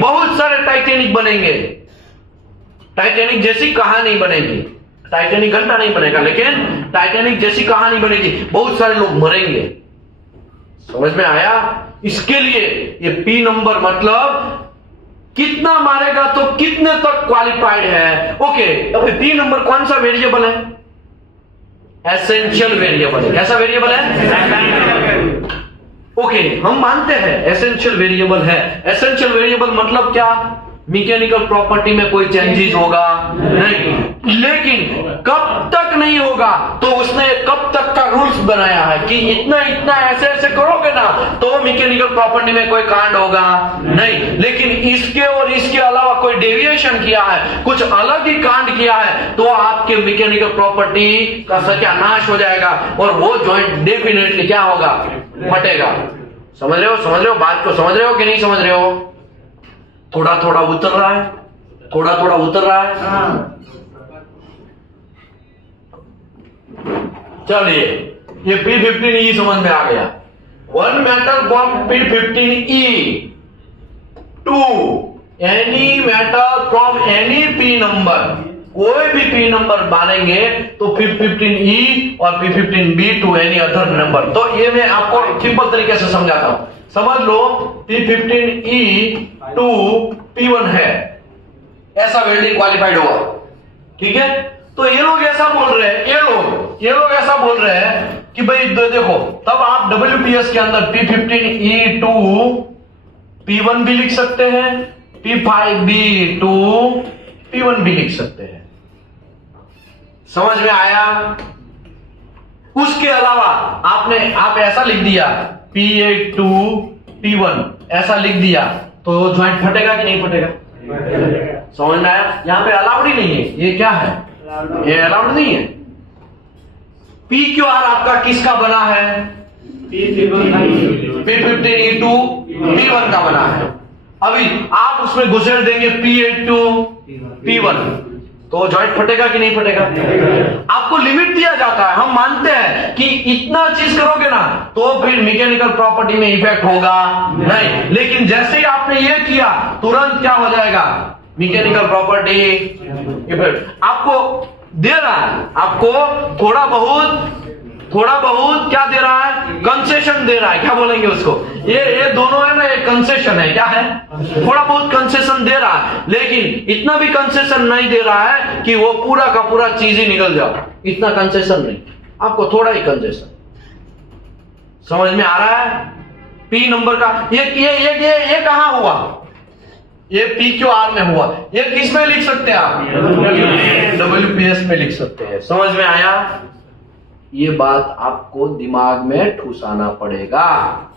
बहुत सारे टाइटैनिक बनेंगे, टाइटैनिक जैसी कहानी बनेगी। टाइटैनिक घंटा नहीं बनेगा, लेकिन टाइटैनिक जैसी कहानी बनेगी, बहुत सारे लोग मरेंगे। समझ में आया? इसके लिए ये P नंबर मतलब कितना मारेगा तो कितने तक क्वालिफाइड है। ओके, अभी P नंबर कौन सा वेरिएबल है? एसेंशियल वेरिएबल है। कैसा वेरिएबल है? ओके, हम मानते हैं एसेंशियल वेरिएबल है। एसेंशियल वेरिएबल मतलब क्या? मैकेनिकल प्रॉपर्टी में कोई चेंजेस होगा नहीं, लेकिन कब तक नहीं होगा तो उसने कब तक का रूल्स बनाया है कि इतना इतना ऐसे ऐसे करोगे ना तो मैकेनिकल प्रॉपर्टी में कोई कांड होगा नहीं। लेकिन इसके और इसके अलावा कोई डेविएशन किया है, कुछ अलग ही कांड किया है, तो आपके मैकेनिकल प्रॉपर्टी का सत्यानाश हो जाएगा और वो जॉइंट डेफिनेटली क्या होगा? फटेगा। समझ रहे हो? समझ रहे हो बात को? समझ रहे हो कि नहीं समझ रहे हो? थोड़ा थोड़ा उतर रहा है, थोड़ा थोड़ा उतर रहा है। चलिए, ये P15E समझ में आ गया। One metal from P15E to any metal from any P number, कोई भी P नंबर मानेंगे तो P15E और P15B to any other number. तो ये मैं आपको सिंपल तरीके से समझाता हूं। समझ लो P15E टू P1 है, ऐसा वेल्डिंग क्वालिफाइड हुआ, ठीक है। तो ये लोग ऐसा बोल रहे हैं, ये लोग ऐसा बोल रहे हैं कि भाई देखो, तब आप WPS के अंदर P15E टू P1 भी लिख सकते हैं, P5B टू P1 भी लिख सकते हैं। समझ में आया? उसके अलावा आप ऐसा लिख दिया P8 टू P1 ऐसा लिख दिया तो ज्वाइंट फटेगा कि नहीं फटेगा? समझ में आया? यहां पे अलाउड ही नहीं है। ये क्या है? ये अलाउड नहीं है। PQR आपका किसका बना है? P15E टू P1 का बना है। अभी आप उसमें घुसेड़ देंगे P8 टू P1 तो जॉइंट फटेगा कि नहीं फटेगा? आपको लिमिट दिया जाता है। हम मानते हैं कि इतना चीज करोगे ना तो फिर मैकेनिकल प्रॉपर्टी में इफेक्ट होगा नहीं, लेकिन जैसे ही आपने ये किया तुरंत क्या हो जाएगा? मैकेनिकल प्रॉपर्टी इफेक्ट आपको दे रहा है। आपको थोड़ा बहुत क्या दे रहा है? कंसेशन दे रहा है। क्या बोलेंगे उसको? ये दोनों है ना, ये कंसेशन है। क्या है? थोड़ा बहुत कंसेशन दे रहा है, लेकिन इतना भी कंसेशन नहीं दे रहा है कि वो पूरा का पूरा चीज ही निकल जाए। इतना कंसेशन नहीं, आपको थोड़ा ही कंसेशन। समझ में आ रहा है? P नंबर का ये कहां हुआ? ये PQR में हुआ। ये किस में लिख सकते हैं आप? WPS में लिख सकते हैं। समझ में आया? ये बात आपको दिमाग में ठूसाना पड़ेगा।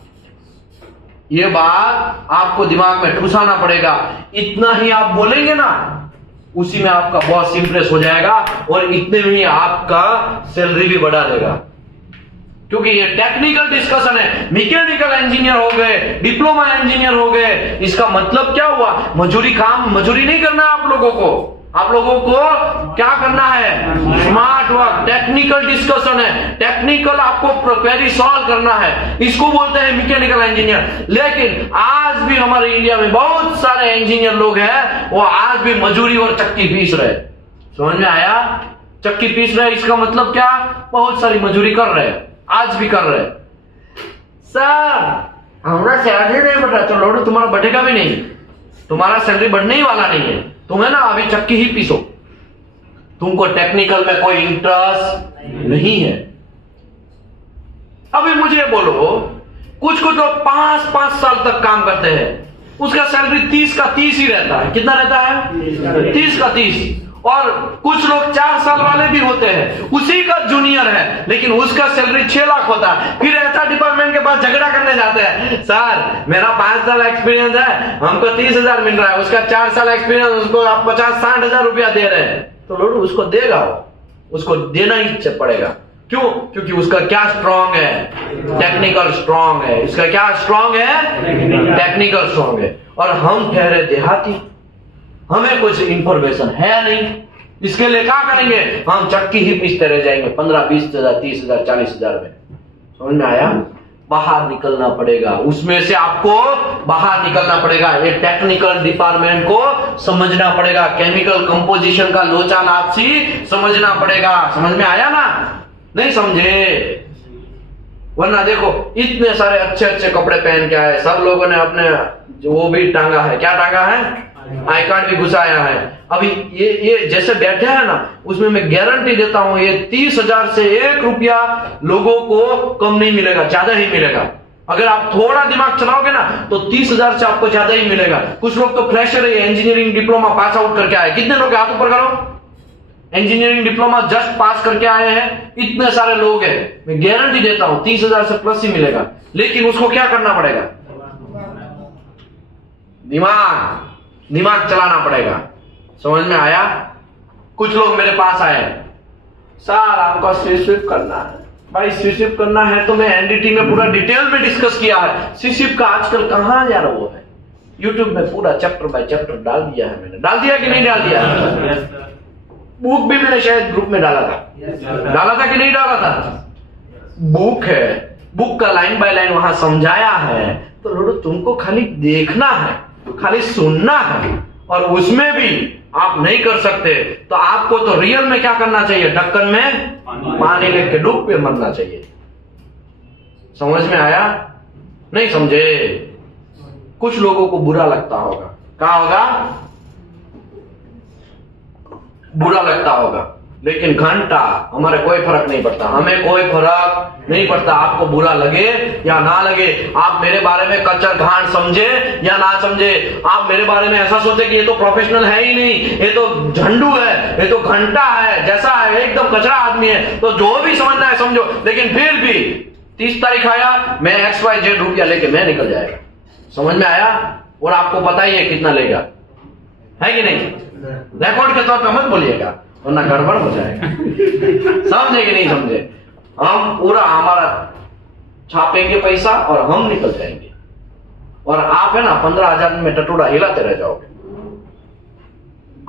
ये बात आपको दिमाग में ठूसाना पड़ेगा। इतना ही आप बोलेंगे ना, उसी में आपका बॉस इंप्रेस हो जाएगा और इतने में ही आपका सैलरी भी बढ़ा देगा, क्योंकि ये टेक्निकल डिस्कशन है। मैकेनिकल इंजीनियर हो गए, डिप्लोमा इंजीनियर हो गए, इसका मतलब क्या हुआ? मजूरी नहीं करना है आप लोगों को। आप लोगों को क्या करना है? स्मार्ट वर्क, टेक्निकल डिस्कशन है, टेक्निकल आपको क्वेरी सॉल्व करना है, इसको बोलते हैं मैकेनिकल इंजीनियर। लेकिन आज भी हमारे इंडिया में बहुत सारे इंजीनियर लोग हैं, वो आज भी मजूरी और चक्की पीस रहे। समझ में आया? चक्की पीस रहे, इसका मतलब क्या? बहुत सारी मजूरी कर रहे हैं, आज भी कर रहे हैं। सर हमारा सैलरी नहीं बढ़ रहा, तो लोड तुम्हारा बढ़ेगा भी नहीं, तुम्हारा सैलरी बढ़ने ही वाला नहीं है, तुम्हें ना अभी चक्की ही पीसो, तुमको टेक्निकल में कोई इंटरेस्ट नहीं है। अभी मुझे बोलो, कुछ कुछ लोग 5-5 साल तक काम करते हैं, उसका सैलरी 30 का 30 ही रहता है। कितना रहता है? 30 का 30। और कुछ लोग 4 साल वाले भी होते हैं, उसी का जूनियर है, लेकिन उसका सैलरी 6 लाख होता है। फिर ऐसा डिपार्टमेंट के पास झगड़ा करने जाते हैं, सर मेरा 5 साल एक्सपीरियंस है, हमको 30,000 मिल रहा है, उसका 4 साल एक्सपीरियंस, उसको आप 50-60 हजार रुपया दे रहे हैं। तो लोग उसको देगा, उसको देना ही पड़ेगा। क्यों? क्योंकि उसका क्या स्ट्रांग है? टेक्निकल स्ट्रांग है। इसका क्या स्ट्रांग है? टेक्निकल स्ट्रांग है। और हम ठहरे देहाती, हमें कुछ इंफॉर्मेशन है नहीं, इसके लिए क्या करेंगे? हम चक्की ही पीसते रह जाएंगे 15-20 हजार, 30 हजार, 40 हजार में। समझ में आया? बाहर निकलना पड़ेगा, उसमें से आपको बाहर निकलना पड़ेगा। ये टेक्निकल डिपार्टमेंट को समझना पड़ेगा, केमिकल कंपोजिशन का लोचा लापसी समझना पड़ेगा। समझ में आया ना? नहीं समझे? वरना देखो इतने सारे अच्छे अच्छे कपड़े पहन के आए, सब लोगों ने अपने वो भी टांगा है, क्या टांगा है? आई कार्ड भी घुसाया है। अभी ये जैसे बैठे हैं ना, उसमें मैं गारंटी देता हूं ये 30,000 से 1 रुपया लोगों को कम नहीं मिलेगा, ज्यादा ही मिलेगा। अगर आप थोड़ा दिमाग चलाओगे ना तो 30,000 से आपको ज्यादा ही मिलेगा। कुछ लोग तो फ्रेशर है, इंजीनियरिंग डिप्लोमा पास आउट करके आए। कितने लोग हाथ ऊपर करो? इंजीनियरिंग डिप्लोमा जस्ट पास करके आए हैं, इतने सारे लोग हैं। मैं गारंटी देता हूं 30,000 से प्लस ही मिलेगा। लेकिन उसको क्या करना पड़ेगा? दिमाग चलाना पड़ेगा। समझ में आया? कुछ लोग मेरे पास आए, सर आपको सीशिप करना है। भाई सीशिप करना है तो मैं एनडीटी में पूरा डिटेल में डिस्कस किया है। सीशिप का आजकल कहां जा रहा वो है, यूट्यूब में पूरा चैप्टर बाय चैप्टर डाल दिया है मैंने। डाल दिया कि नहीं डाल दिया? बुक भी मैंने शायद ग्रुप में डाला था, डाला था कि नहीं डाला था? बुक है, बुक का लाइन बाय लाइन वहां समझाया है। तो लोगों तुमको खाली देखना है, खाली सुनना है, और उसमें भी आप नहीं कर सकते तो आपको तो रियल में क्या करना चाहिए? ढक्कन में पानी लेके डूब के मरना चाहिए। समझ में आया? नहीं समझे? कुछ लोगों को बुरा लगता होगा, क्या होगा? बुरा लगता होगा, लेकिन घंटा हमारे कोई फर्क नहीं पड़ता, हमें कोई फर्क नहीं पड़ता। आपको बुरा लगे या ना लगे, आप मेरे बारे में कच्चा घाट समझे या ना समझे, आप मेरे बारे में ऐसा सोचे कि ये तो प्रोफेशनल है ही नहीं, ये तो झंडू है, ये तो घंटा है, जैसा है एकदम कचरा आदमी है, तो जो भी समझना है समझो। लेकिन फिर भी 30 तारीख आया, मैं XYZ रुपया लेके मैं निकल जाएगा। समझ में आया? और आपको पता ही है कितना लेगा, है कि नहीं? रिकॉर्ड के तौर पर मत बोलिएगा वरना गड़बड़ हो जाएगा। समझे कि नहीं समझे? हम पूरा हमारा छापेंगे पैसा और हम निकल जाएंगे, और आप है ना 15,000 में टटोरा हिलाते रह जाओगे।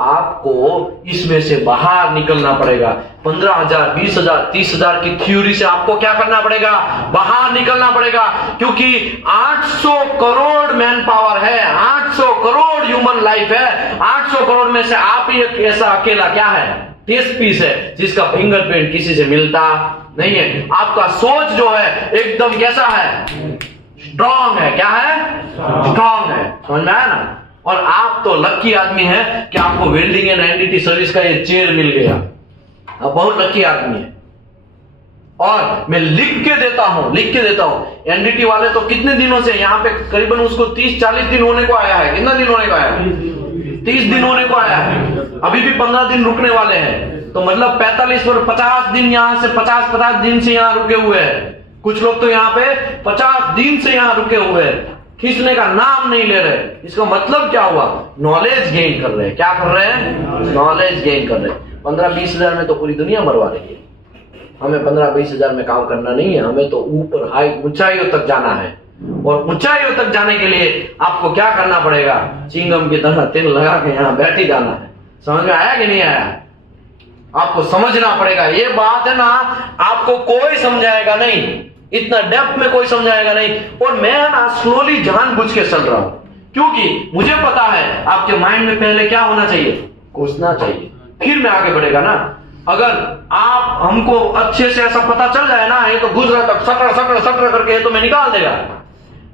आपको इसमें से बाहर निकलना पड़ेगा। 15,000, 20,000, 30,000 की थ्योरी से आपको क्या करना पड़ेगा? बाहर निकलना पड़ेगा। क्योंकि 800 करोड़ मैन पावर है, 800 करोड़ ह्यूमन लाइफ है। 800 करोड़ में से आप ही एक ऐसा अकेला क्या है? टेस्ट पीस है जिसका फिंगरप्रिंट किसी से मिलता नहीं है। आपका सोच जो है एकदम कैसा है? स्ट्रांग है। क्या है? स्ट्रांग है। समझ में आया ना? और आप तो लकी आदमी हैं कि आपको वेल्डिंग एंड एनडीटी सर्विस का ये चेयर मिल गया। आप बहुत लकी आदमी है। और मैं लिख के देता हूं एनडीटी वाले तो कितने दिनों से यहाँ पे करीबन उसको 30-40 दिन होने को आया है। कितना दिन होने को आया है? 30 दिन होने को आया है। अभी भी 15 दिन रुकने वाले हैं, तो मतलब 45 और 50 दिन यहाँ से 50 दिन से यहाँ रुके हुए हैं। कुछ लोग तो यहाँ पे 50 दिन से यहाँ रुके हुए हैं, खींचने का नाम नहीं ले रहे। इसका मतलब क्या हुआ? नॉलेज गेन कर रहे हैं। क्या कर रहे हैं? नॉलेज गेन कर रहे हैं। 15-20 हजार में तो पूरी दुनिया मरवा रही है। हमें 15-20 हजार में काम करना नहीं है, हमें तो ऊपर हाई ऊंचाइयों तक जाना है। और ऊंचाइयों तक जाने के लिए आपको क्या करना पड़ेगा? चिंगम की तरह तेल लगा के यहाँ बैठ ही जाना है। समझ में आया कि नहीं आया? आपको समझना पड़ेगा। ये बात है ना, आपको कोई समझाएगा नहीं, इतना डेप्थ में कोई समझाएगा नहीं। और मैं ना स्लोली जानबूझ के चल रहा हूं, क्योंकि मुझे पता है आपके माइंड में पहले क्या होना चाहिए, घुसना चाहिए, फिर मैं आगे बढ़ेगा ना। अगर आप हमको अच्छे से ऐसा पता चल जाए ना, ये तो घुस रहा था सटर सटर सटर करके, ये तो मैं निकाल देगा।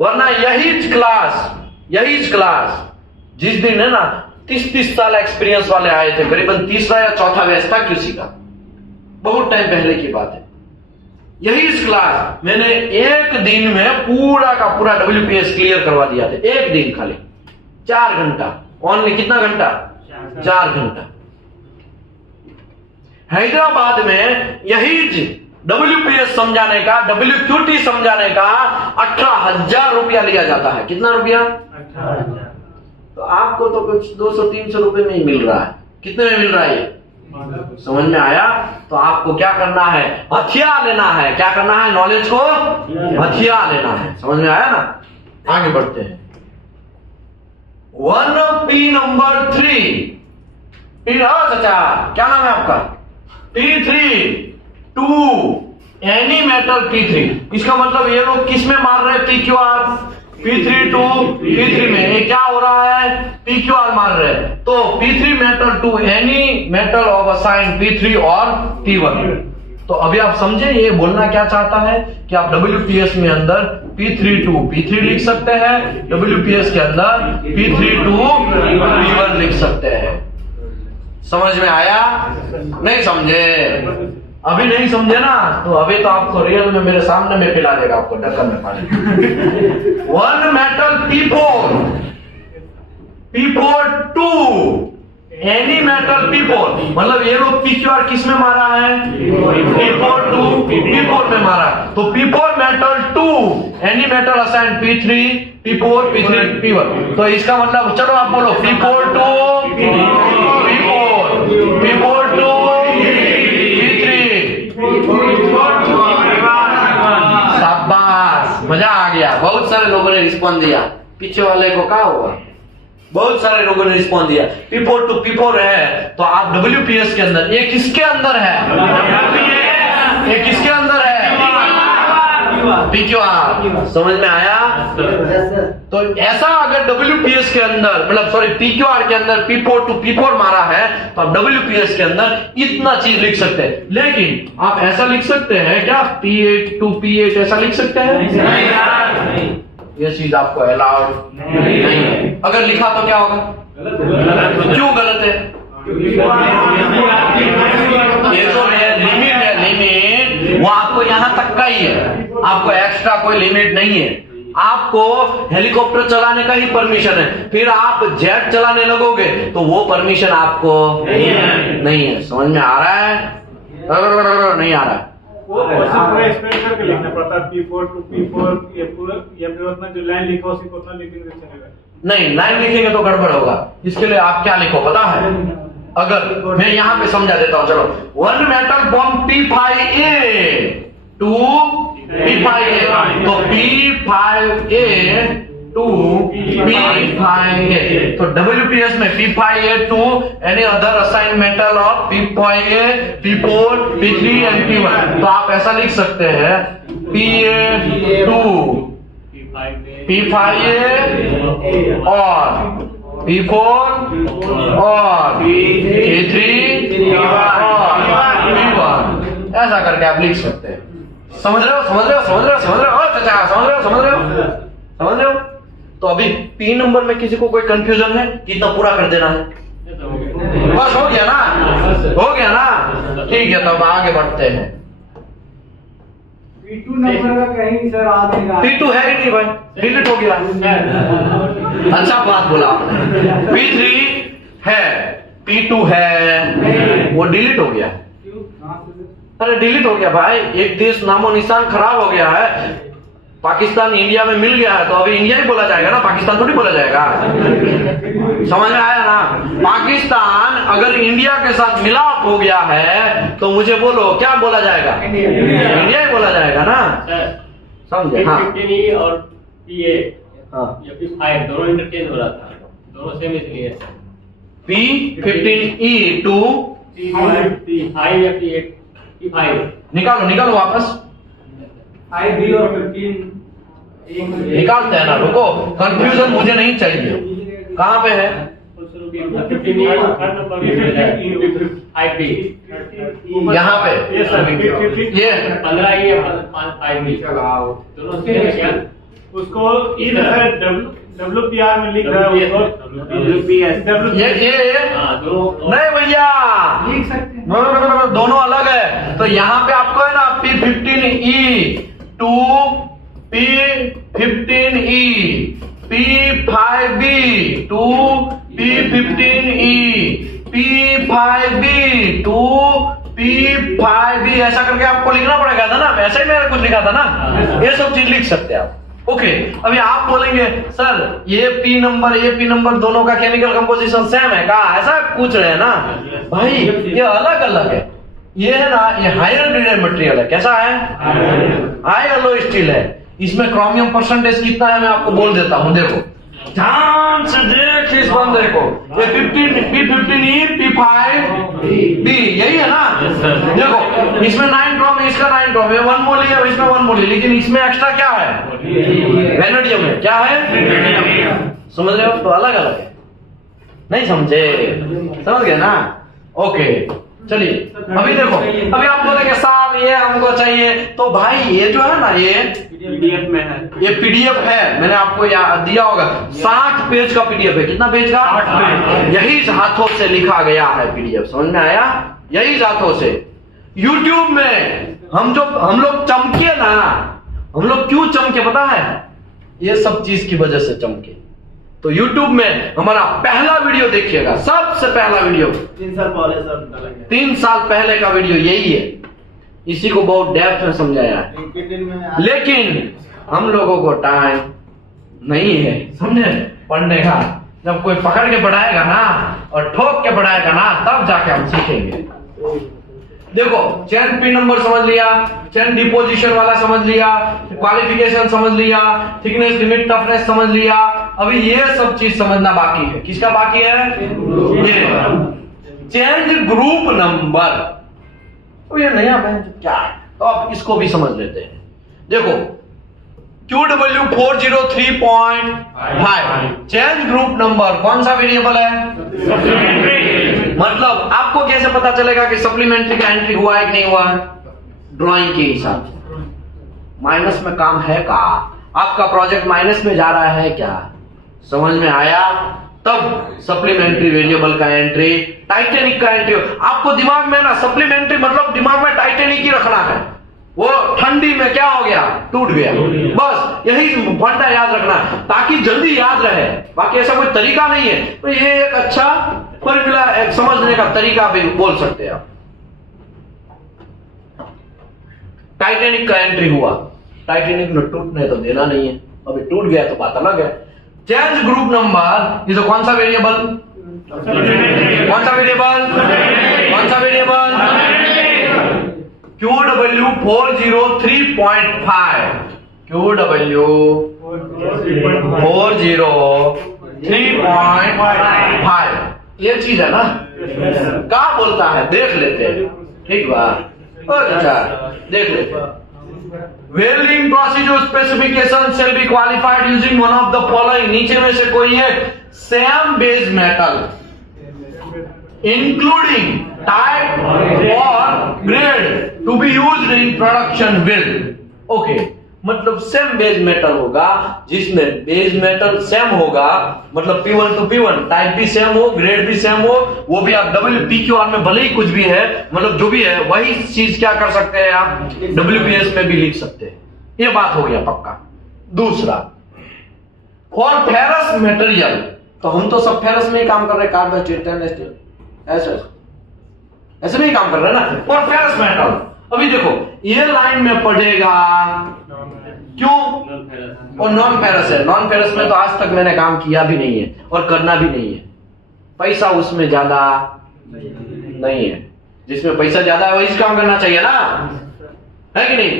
वरना यही क्लास जिस दिन है ना 30 साल एक्सपीरियंस वाले आए थे, करीबन तीसरा या चौथा बैच था किसी का, बहुत टाइम पहले की बात है। यही क्लास मैंने एक दिन में पूरा का पूरा WPS क्लियर करवा दिया था, एक दिन खाली 4 घंटा ओनली। कितना घंटा? 4 घंटा। हैदराबाद में यही WPS समझाने का, WQT समझाने का 18,000 रुपया लिया जाता है। कितना रुपया? 18,000। तो आपको तो कुछ 200-300 रुपए में ही मिल रहा है। कितने में मिल रहा है ये? समझ में आया? तो आपको क्या करना है, हथियार लेना है। क्या करना है? नॉलेज को हथियार लेना है। समझ में आया ना? आगे बढ़ते हैं। 1P नंबर 3 चाचा क्या नाम है आपका? P3 2 any metal P3। इसका मतलब ये लोग किस में मार रहे हैं? PQR P3 to P3 में ये क्या हो रहा है? PQR मार रहे हैं। तो P3 metal to any metal of assign P3 और P1। तो अभी आप समझे ये बोलना क्या चाहता है कि आप WPS में अंदर P3 to P3 लिख सकते हैं, WPS के अंदर P3 to P1 लिख सकते हैं। समझ में आया? नहीं समझे? अभी नहीं समझे ना, तो अभी तो आपको रियल में मेरे सामने में पिला देगा आपको ढक्कन में पानी। 1 metal P4 2 any metal P4, मतलब ये लोग PQR किस में मारा है? P4 to P4 में मारा। तो P4 metal 2 any metal assign P3 P4 P3 P1। तो इसका मतलब चलो आप बोलो P4 to P4 P4 to शाबाश, मजा आ गया। बहुत सारे लोगों ने रिस्पॉन्ड दिया। पीछे वाले को क्या हुआ? बहुत सारे लोगों ने रिस्पॉन्ड दिया। P4 to P4 है, तो आप WPS के अंदर, ये किसके अंदर है? ये किसके अंदर है? PQR। समझ में आया? तो ऐसा अगर WPS के अंदर, मतलब सॉरी PQR के अंदर P4 to P4 मारा है, तो आप WPS के अंदर इतना चीज लिख सकते हैं। लेकिन आप ऐसा लिख सकते हैं क्या? P8 to P8 ऐसा लिख सकते हैं? ये चीज आपको अलाउड नहीं है। अगर लिखा तो क्या होगा? क्यों गलत है? ये तो लिमिट है, लिमिट वो आपको यहां तक का ही है, आपको एक्स्ट्रा कोई लिमिट नहीं है। आपको हेलीकॉप्टर चलाने का ही परमिशन है, फिर आप जेट चलाने लगोगे तो वो परमिशन आपको नहीं है। समझ में आ रहा है? नहीं आ रहा है? वो पूरा एक्सप्लेन करके लिखना पड़ता है। P4 to P4 ये पूरा, या फिर उतना जो लाइन लिखा हो सिर्फ उतना लिखेंगे तो चलेगा? नहीं, लाइन लिखेंगे तो गड़बड़ होगा। इसके लिए आप क्या लिखो पता है? अगर मैं यहां पे समझा देता हूं, चलो 1 metal bomb P5A to P5A, तो P5A to P5A, तो WPS में P5A to any other assigned metal of P5A, P4, P3 and P1। तो आप ऐसा लिख सकते हैं PA to P5A और P4 और P3 और P1, ऐसा करके आप लिख सकते हैं। समझ रहे हो? समझ रहे हो? समझ रहे हो? समझ रहे हो? अच्छा, समझ रहे हो? समझ रहे हो? समझ रहे हो? तो अभी P नंबर में किसी को कोई कंफ्यूजन है? कितना पूरा कर देना है? बस हो गया ना? हो गया ना? ठीक है, तब आगे बढ़ते हैं। P2 नंबर का कहीं सर आ नहीं रहा। P2 है ही नहीं भाई, डिलीट हो गया। अच्छा बात बोला आपने। P3 है, P2 है, वो डिलीट हो गया। अरे डिलीट हो गया भाई, एक देश नामो निशान खराब हो गया है। पाकिस्तान इंडिया में मिल गया है, तो अभी इंडिया ही बोला जाएगा ना, पाकिस्तान थोड़ी बोला जाएगा। समझ में आया ना? पाकिस्तान अगर इंडिया के साथ मिलाप हो गया है तो मुझे बोलो क्या बोला जाएगा? इंडिया ही बोला जाएगा ना। समझे? हाँ। और PA हाँ। या P5 दोनों इंटरचेंज हो रहा था, दोनों सेम इसलिए। P15E to निकालो निकालो वापस, IB और 15 निकालते हैं ना, रुको, कंफ्यूजन मुझे नहीं चाहिए, कहाँ पे है? यहाँ पे ये 15 उसको WPR में लिख रहा है उसको ये नहीं भैया, लिख सकते हैं। नो, दोनों अलग है। तो यहाँ पे आपको है ना P15E to P15E, P5B to P15E, P5B to P5B, ऐसा करके आपको लिखना पड़ेगा था ना, वैसे ही मैंने कुछ लिखा था ना, ये सब चीज लिख सकते हैं आप। ओके, अभी आप बोलेंगे सर ये P नंबर दोनों का केमिकल कंपोजिशन सेम है, कहा ऐसा पूछ रहे हैं ना भाई, ये अलग अलग है। ये है ना, ये हायर ग्रेडेड मटेरियल है, कैसा है? हाई एलो स्टील है। इसमें क्रोमियम परसेंटेज कितना है मैं आपको बोल देता हूं, देखो ध्यान से देख इस बंदे को, ये P15E P5B यही है ना, देखो इसमें 9 क्रोम है, इसका 9 क्रोम है, 1 मोल है, इसमें 1 मोल है, लेकिन इसमें एक्स्ट्रा क्या है? वेनेडियम है, क्या है? समझ रहे हो? तो अलग अलग है, नहीं समझे? समझ गए ना? ओके चलिए, अभी देखो, अभी आप बोलेंगे साहब ये हमको चाहिए, तो भाई ये जो है ना, ये PDF में है, ये PDF है, मैंने आपको दिया होगा 60 पेज का PDF है। कितना पेज का? 60 पेज। यही हाथों से लिखा गया है PDF, समझ में आया? यही हाथों से। YouTube में हम लोग चमके ना, हम लोग क्यों चमके पता है? ये सब चीज की वजह से चमके। तो YouTube में हमारा पहला वीडियो देखिएगा, सबसे पहला वीडियो 3 साल पहले सब डालेंगे, 3 साल पहले का वीडियो यही है, इसी को बहुत डेप्थ में समझाया है। लेकिन हम लोगों को टाइम नहीं है, समझे, पढ़ने का। जब कोई पकड़ के पढ़ाएगा ना और ठोक के पढ़ाएगा ना, तब जाके हम सीखेंगे। देखो चेन P नंबर समझ लिया, चेन डिपोजिशन वाला समझ लिया, क्वालिफिकेशन समझ लिया, थिकनेस लिमिट टफनेस समझ लिया। अभी ये सब चीज समझना बाकी है। किसका बाकी है? ये चेंज ग्रुप नंबर। तो ये नया बैंक क्या है, तो आप इसको भी समझ लेते हैं। देखो QW 403.5 चेंज ग्रुप नंबर कौन सा वेरिएबल है? मतलब आपको कैसे पता चलेगा कि सप्लीमेंट्री का एंट्री हुआ है कि नहीं हुआ है? ड्राइंग के हिसाब से। माइनस में काम है का? आपका प्रोजेक्ट माइनस में जा रहा है क्या? समझ में आया? तब सप्लीमेंट्री वेरिएबल का एंट्री, टाइटेनिक का एंट्री। आपको दिमाग में ना सप्लीमेंट्री मतलब दिमाग में टाइटेनिक ही रखना है। वो ठंडी में क्या हो गया? टूट गया। बस यही फंडा याद रखना है ताकि जल्दी याद रहे। बाकी ऐसा कोई तरीका नहीं है। तो ये एक अच्छा फॉर्मूला, एक समझने का तरीका भी बोल सकते हैं आप। टाइटेनिक का एंट्री हुआ, टाइटेनिक में टूटने तो देना नहीं है, अभी टूट गया तो बात अलग है। चेंज ग्रुप नंबर, ये तो कौन सा वेरिएबल? कौन सा वेरिएबल? कौन सा वेरिएबल? QW 403.5 QW 403.5 ये चीज है ना, क्या बोलता है देख लेते हैं। ठीक बात, अच्छा देख लेते हैं। Welding procedure specification shall be qualified using one of the following, नीचे में से कोई एक same base metal including type और grade to be used in production will. Okay, मतलब सेम बेस मेटल होगा, जिसमें बेस मेटल सेम होगा, मतलब P1 to P1, टाइप भी सेम हो, ग्रेड भी सेम हो, वो भी आप WPQR में भले ही कुछ भी है, मतलब जो भी है वही चीज क्या कर सकते हैं आप WPS में भी लिख सकते हैं। ये बात हो गया पक्का। दूसरा, फॉर फेरस मटेरियल, तो हम तो सब फेरस में ही काम कर रहे हैं, कार्बन, स्टील, स्टील, ऐसे में ही काम कर रहे हैं ना। फॉर फेरस मेटल, अभी देखो ये लाइन में पढ़ेगा क्यों? और नॉन फेरस है। नॉन फेरस में तो आज तक मैंने काम किया भी नहीं है और करना भी नहीं है। पैसा उसमें ज्यादा नहीं है, जिसमें पैसा ज्यादा है वही काम करना चाहिए ना, है कि नहीं?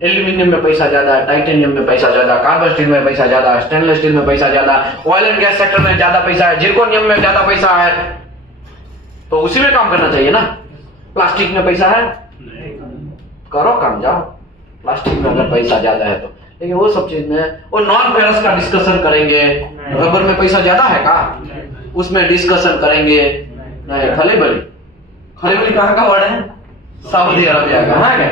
एल्यूमिनियम में पैसा ज्यादा है, टाइटेनियम में पैसा ज्यादा, कार्बन स्टील में पैसा ज्यादा, स्टेनलेस स्टील में पैसा ज्यादा, ऑयल एंड गैस सेक्टर में ज्यादा पैसा है, जिरकोनियम में ज्यादा पैसा है, तो उसी में काम करना चाहिए ना। प्लास्टिक में पैसा है, करो काम, जाओ। प्लास्टिक में अगर पैसा ज्यादा है तो, लेकिन वो सब चीज में वो नॉन फेरस का डिस्कशन करेंगे। रबर में पैसा ज्यादा है का, उसमें डिस्कशन करेंगे नहीं। खलीबली, खलीबली कहाँ का वर्ड है? सऊदी अरबिया का है क्या?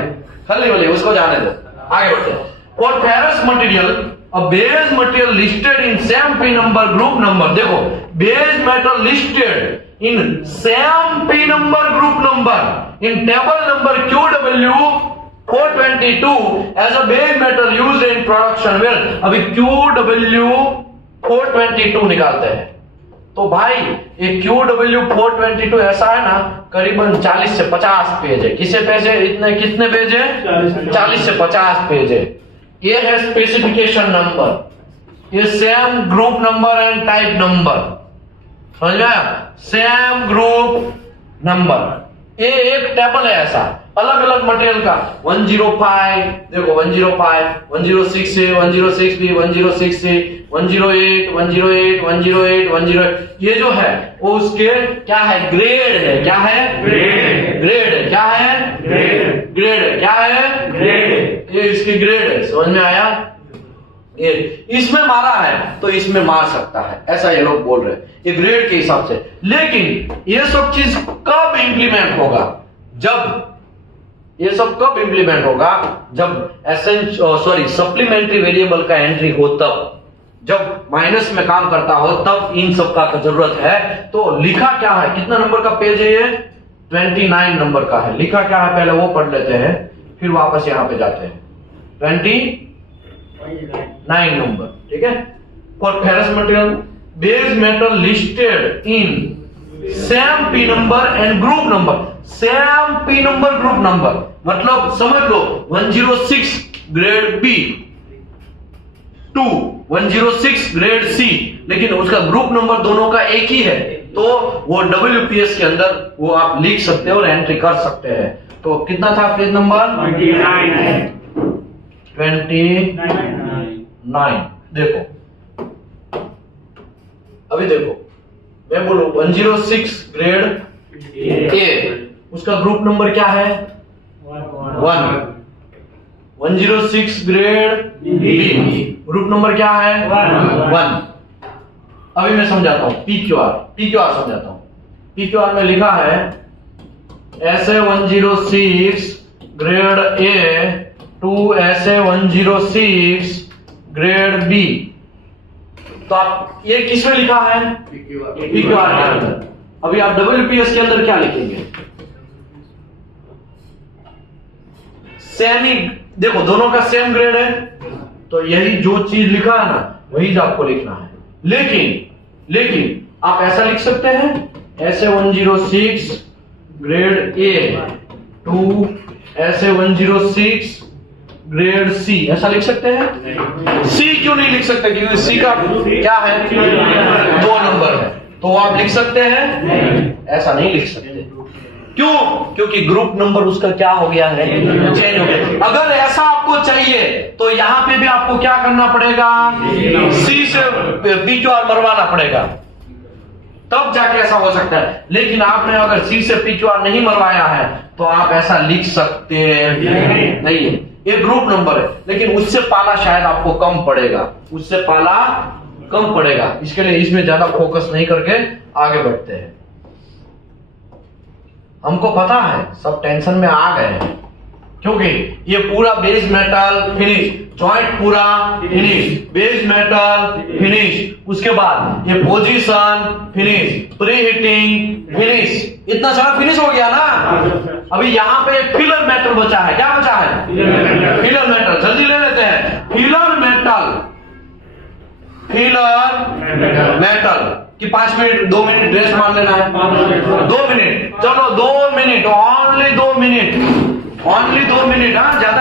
खलीबली, उसको जाने दो, आगे बढ़ते हैं। For ferrous material a base material listed in same P number group number, देखो base metal listed in same P number group number in table number QW 422 as a base metal used in production well, अभी QW 422 निकालते हैं। तो भाई ये QW 422 ऐसा है ना, करीबन 40 से 50 पेज है। किसे पेज है? इतने कितने पेज है? 40 से 50 पेज है। ये है स्पेसिफिकेशन नंबर, ये same group number and type number, समझ में आया? सेम ग्रुप नंबर, ये एक टेबल है ऐसा, अलग अलग मटेरियल का। 105 देखो, 105, 106A, 106B, 106C, 108, 108, 108, 108, ये जो है वो उसके क्या है? ग्रेड है। क्या है? ग्रेड। क्या है? ग्रेड। क्या है? ग्रेड। ये इसकी ग्रेड है, समझ में आया? ये इसमें मारा है तो इसमें मार सकता है, ऐसा ये लोग बोल रहे हैं, ये ग्रेड के हिसाब से। लेकिन ये सब चीज कब इंप्लीमेंट होगा? जब ये सब कब इंप्लीमेंट होगा? जब सप्लीमेंट्री वेरिएबल का एंट्री हो, तब जब माइनस में काम करता हो तब इन सब का जरूरत है। तो लिखा क्या है? कितना नंबर का पेज है ये? 29 नंबर का है। लिखा क्या है पहले वो पढ़ लेते हैं, फिर वापस यहां पे जाते हैं। 29 नंबर, ठीक है। For ferrous material base metal listed in same P number and group number, same P number group number, मतलब समझ लो 106 grade B to 106 grade C, लेकिन उसका ग्रुप नंबर दोनों का एक ही है, तो वो WPS के अंदर वो आप लिख सकते हो और एंट्री कर सकते हैं। तो कितना था पेज नंबर? 29। देखो अभी देखो, मैं बोलूं 106 ग्रेड ए, उसका ग्रुप नंबर क्या है? 1। 106 ग्रेड बी, ग्रुप नंबर क्या है? 1। अभी मैं समझाता हूं PQR समझाता हूं। PQR में लिखा है SA106 grade A to SA106 grade B. तो आप ये किस में लिखा है? PQR के अंदर। अभी आप WPS के अंदर क्या लिखेंगे? सेम ही, देखो दोनों का सेम ग्रेड है, तो यही जो चीज लिखा है ना वही आपको लिखना है। लेकिन आप ऐसा लिख सकते हैं SA106 grade A to SA106 grade C, ऐसा लिख सकते हैं? सी क्यों नहीं लिख सकते? क्योंकि सी का क्या है? 2 नंबर है, तो आप लिख सकते हैं? ऐसा नहीं लिख सकते। क्यों? क्योंकि ग्रुप नंबर उसका क्या हो गया है? चेंज हो गया। अगर ऐसा आपको चाहिए तो यहां पे भी आपको क्या करना पड़ेगा? सी से PQR मरवाना पड़ेगा, तब जाके ऐसा हो सकता है। लेकिन आपने अगर सी से PQR नहीं मरवाया है तो आप ऐसा लिख सकते नहीं है। ये ग्रुप नंबर है, लेकिन उससे पाला शायद आपको कम पड़ेगा, उससे पाला कम पड़ेगा। इसके लिए इसमें ज्यादा फोकस नहीं करके आगे बढ़ते हैं। हमको पता है सब टेंशन में आ गए हैं, क्योंकि ये पूरा बेस मेटल फिनिश, जॉइंट पूरा फिनिश, बेस मेटल फिनिश, उसके बाद ये position finish, pre heating finish, इतना सारा फिनिश हो गया ना। अभी यहाँ पे एक फिलर मेटल बचा है। क्या बचा है? Filler metal. जल्दी ले लेते हैं। फिलर मेटल कि 5 मिनट 2 मिनट रेस्ट मान लेना है। 2 मिनट, चलो 2 मिनट, ओनली 2 मिनट, हाँ, ज्यादा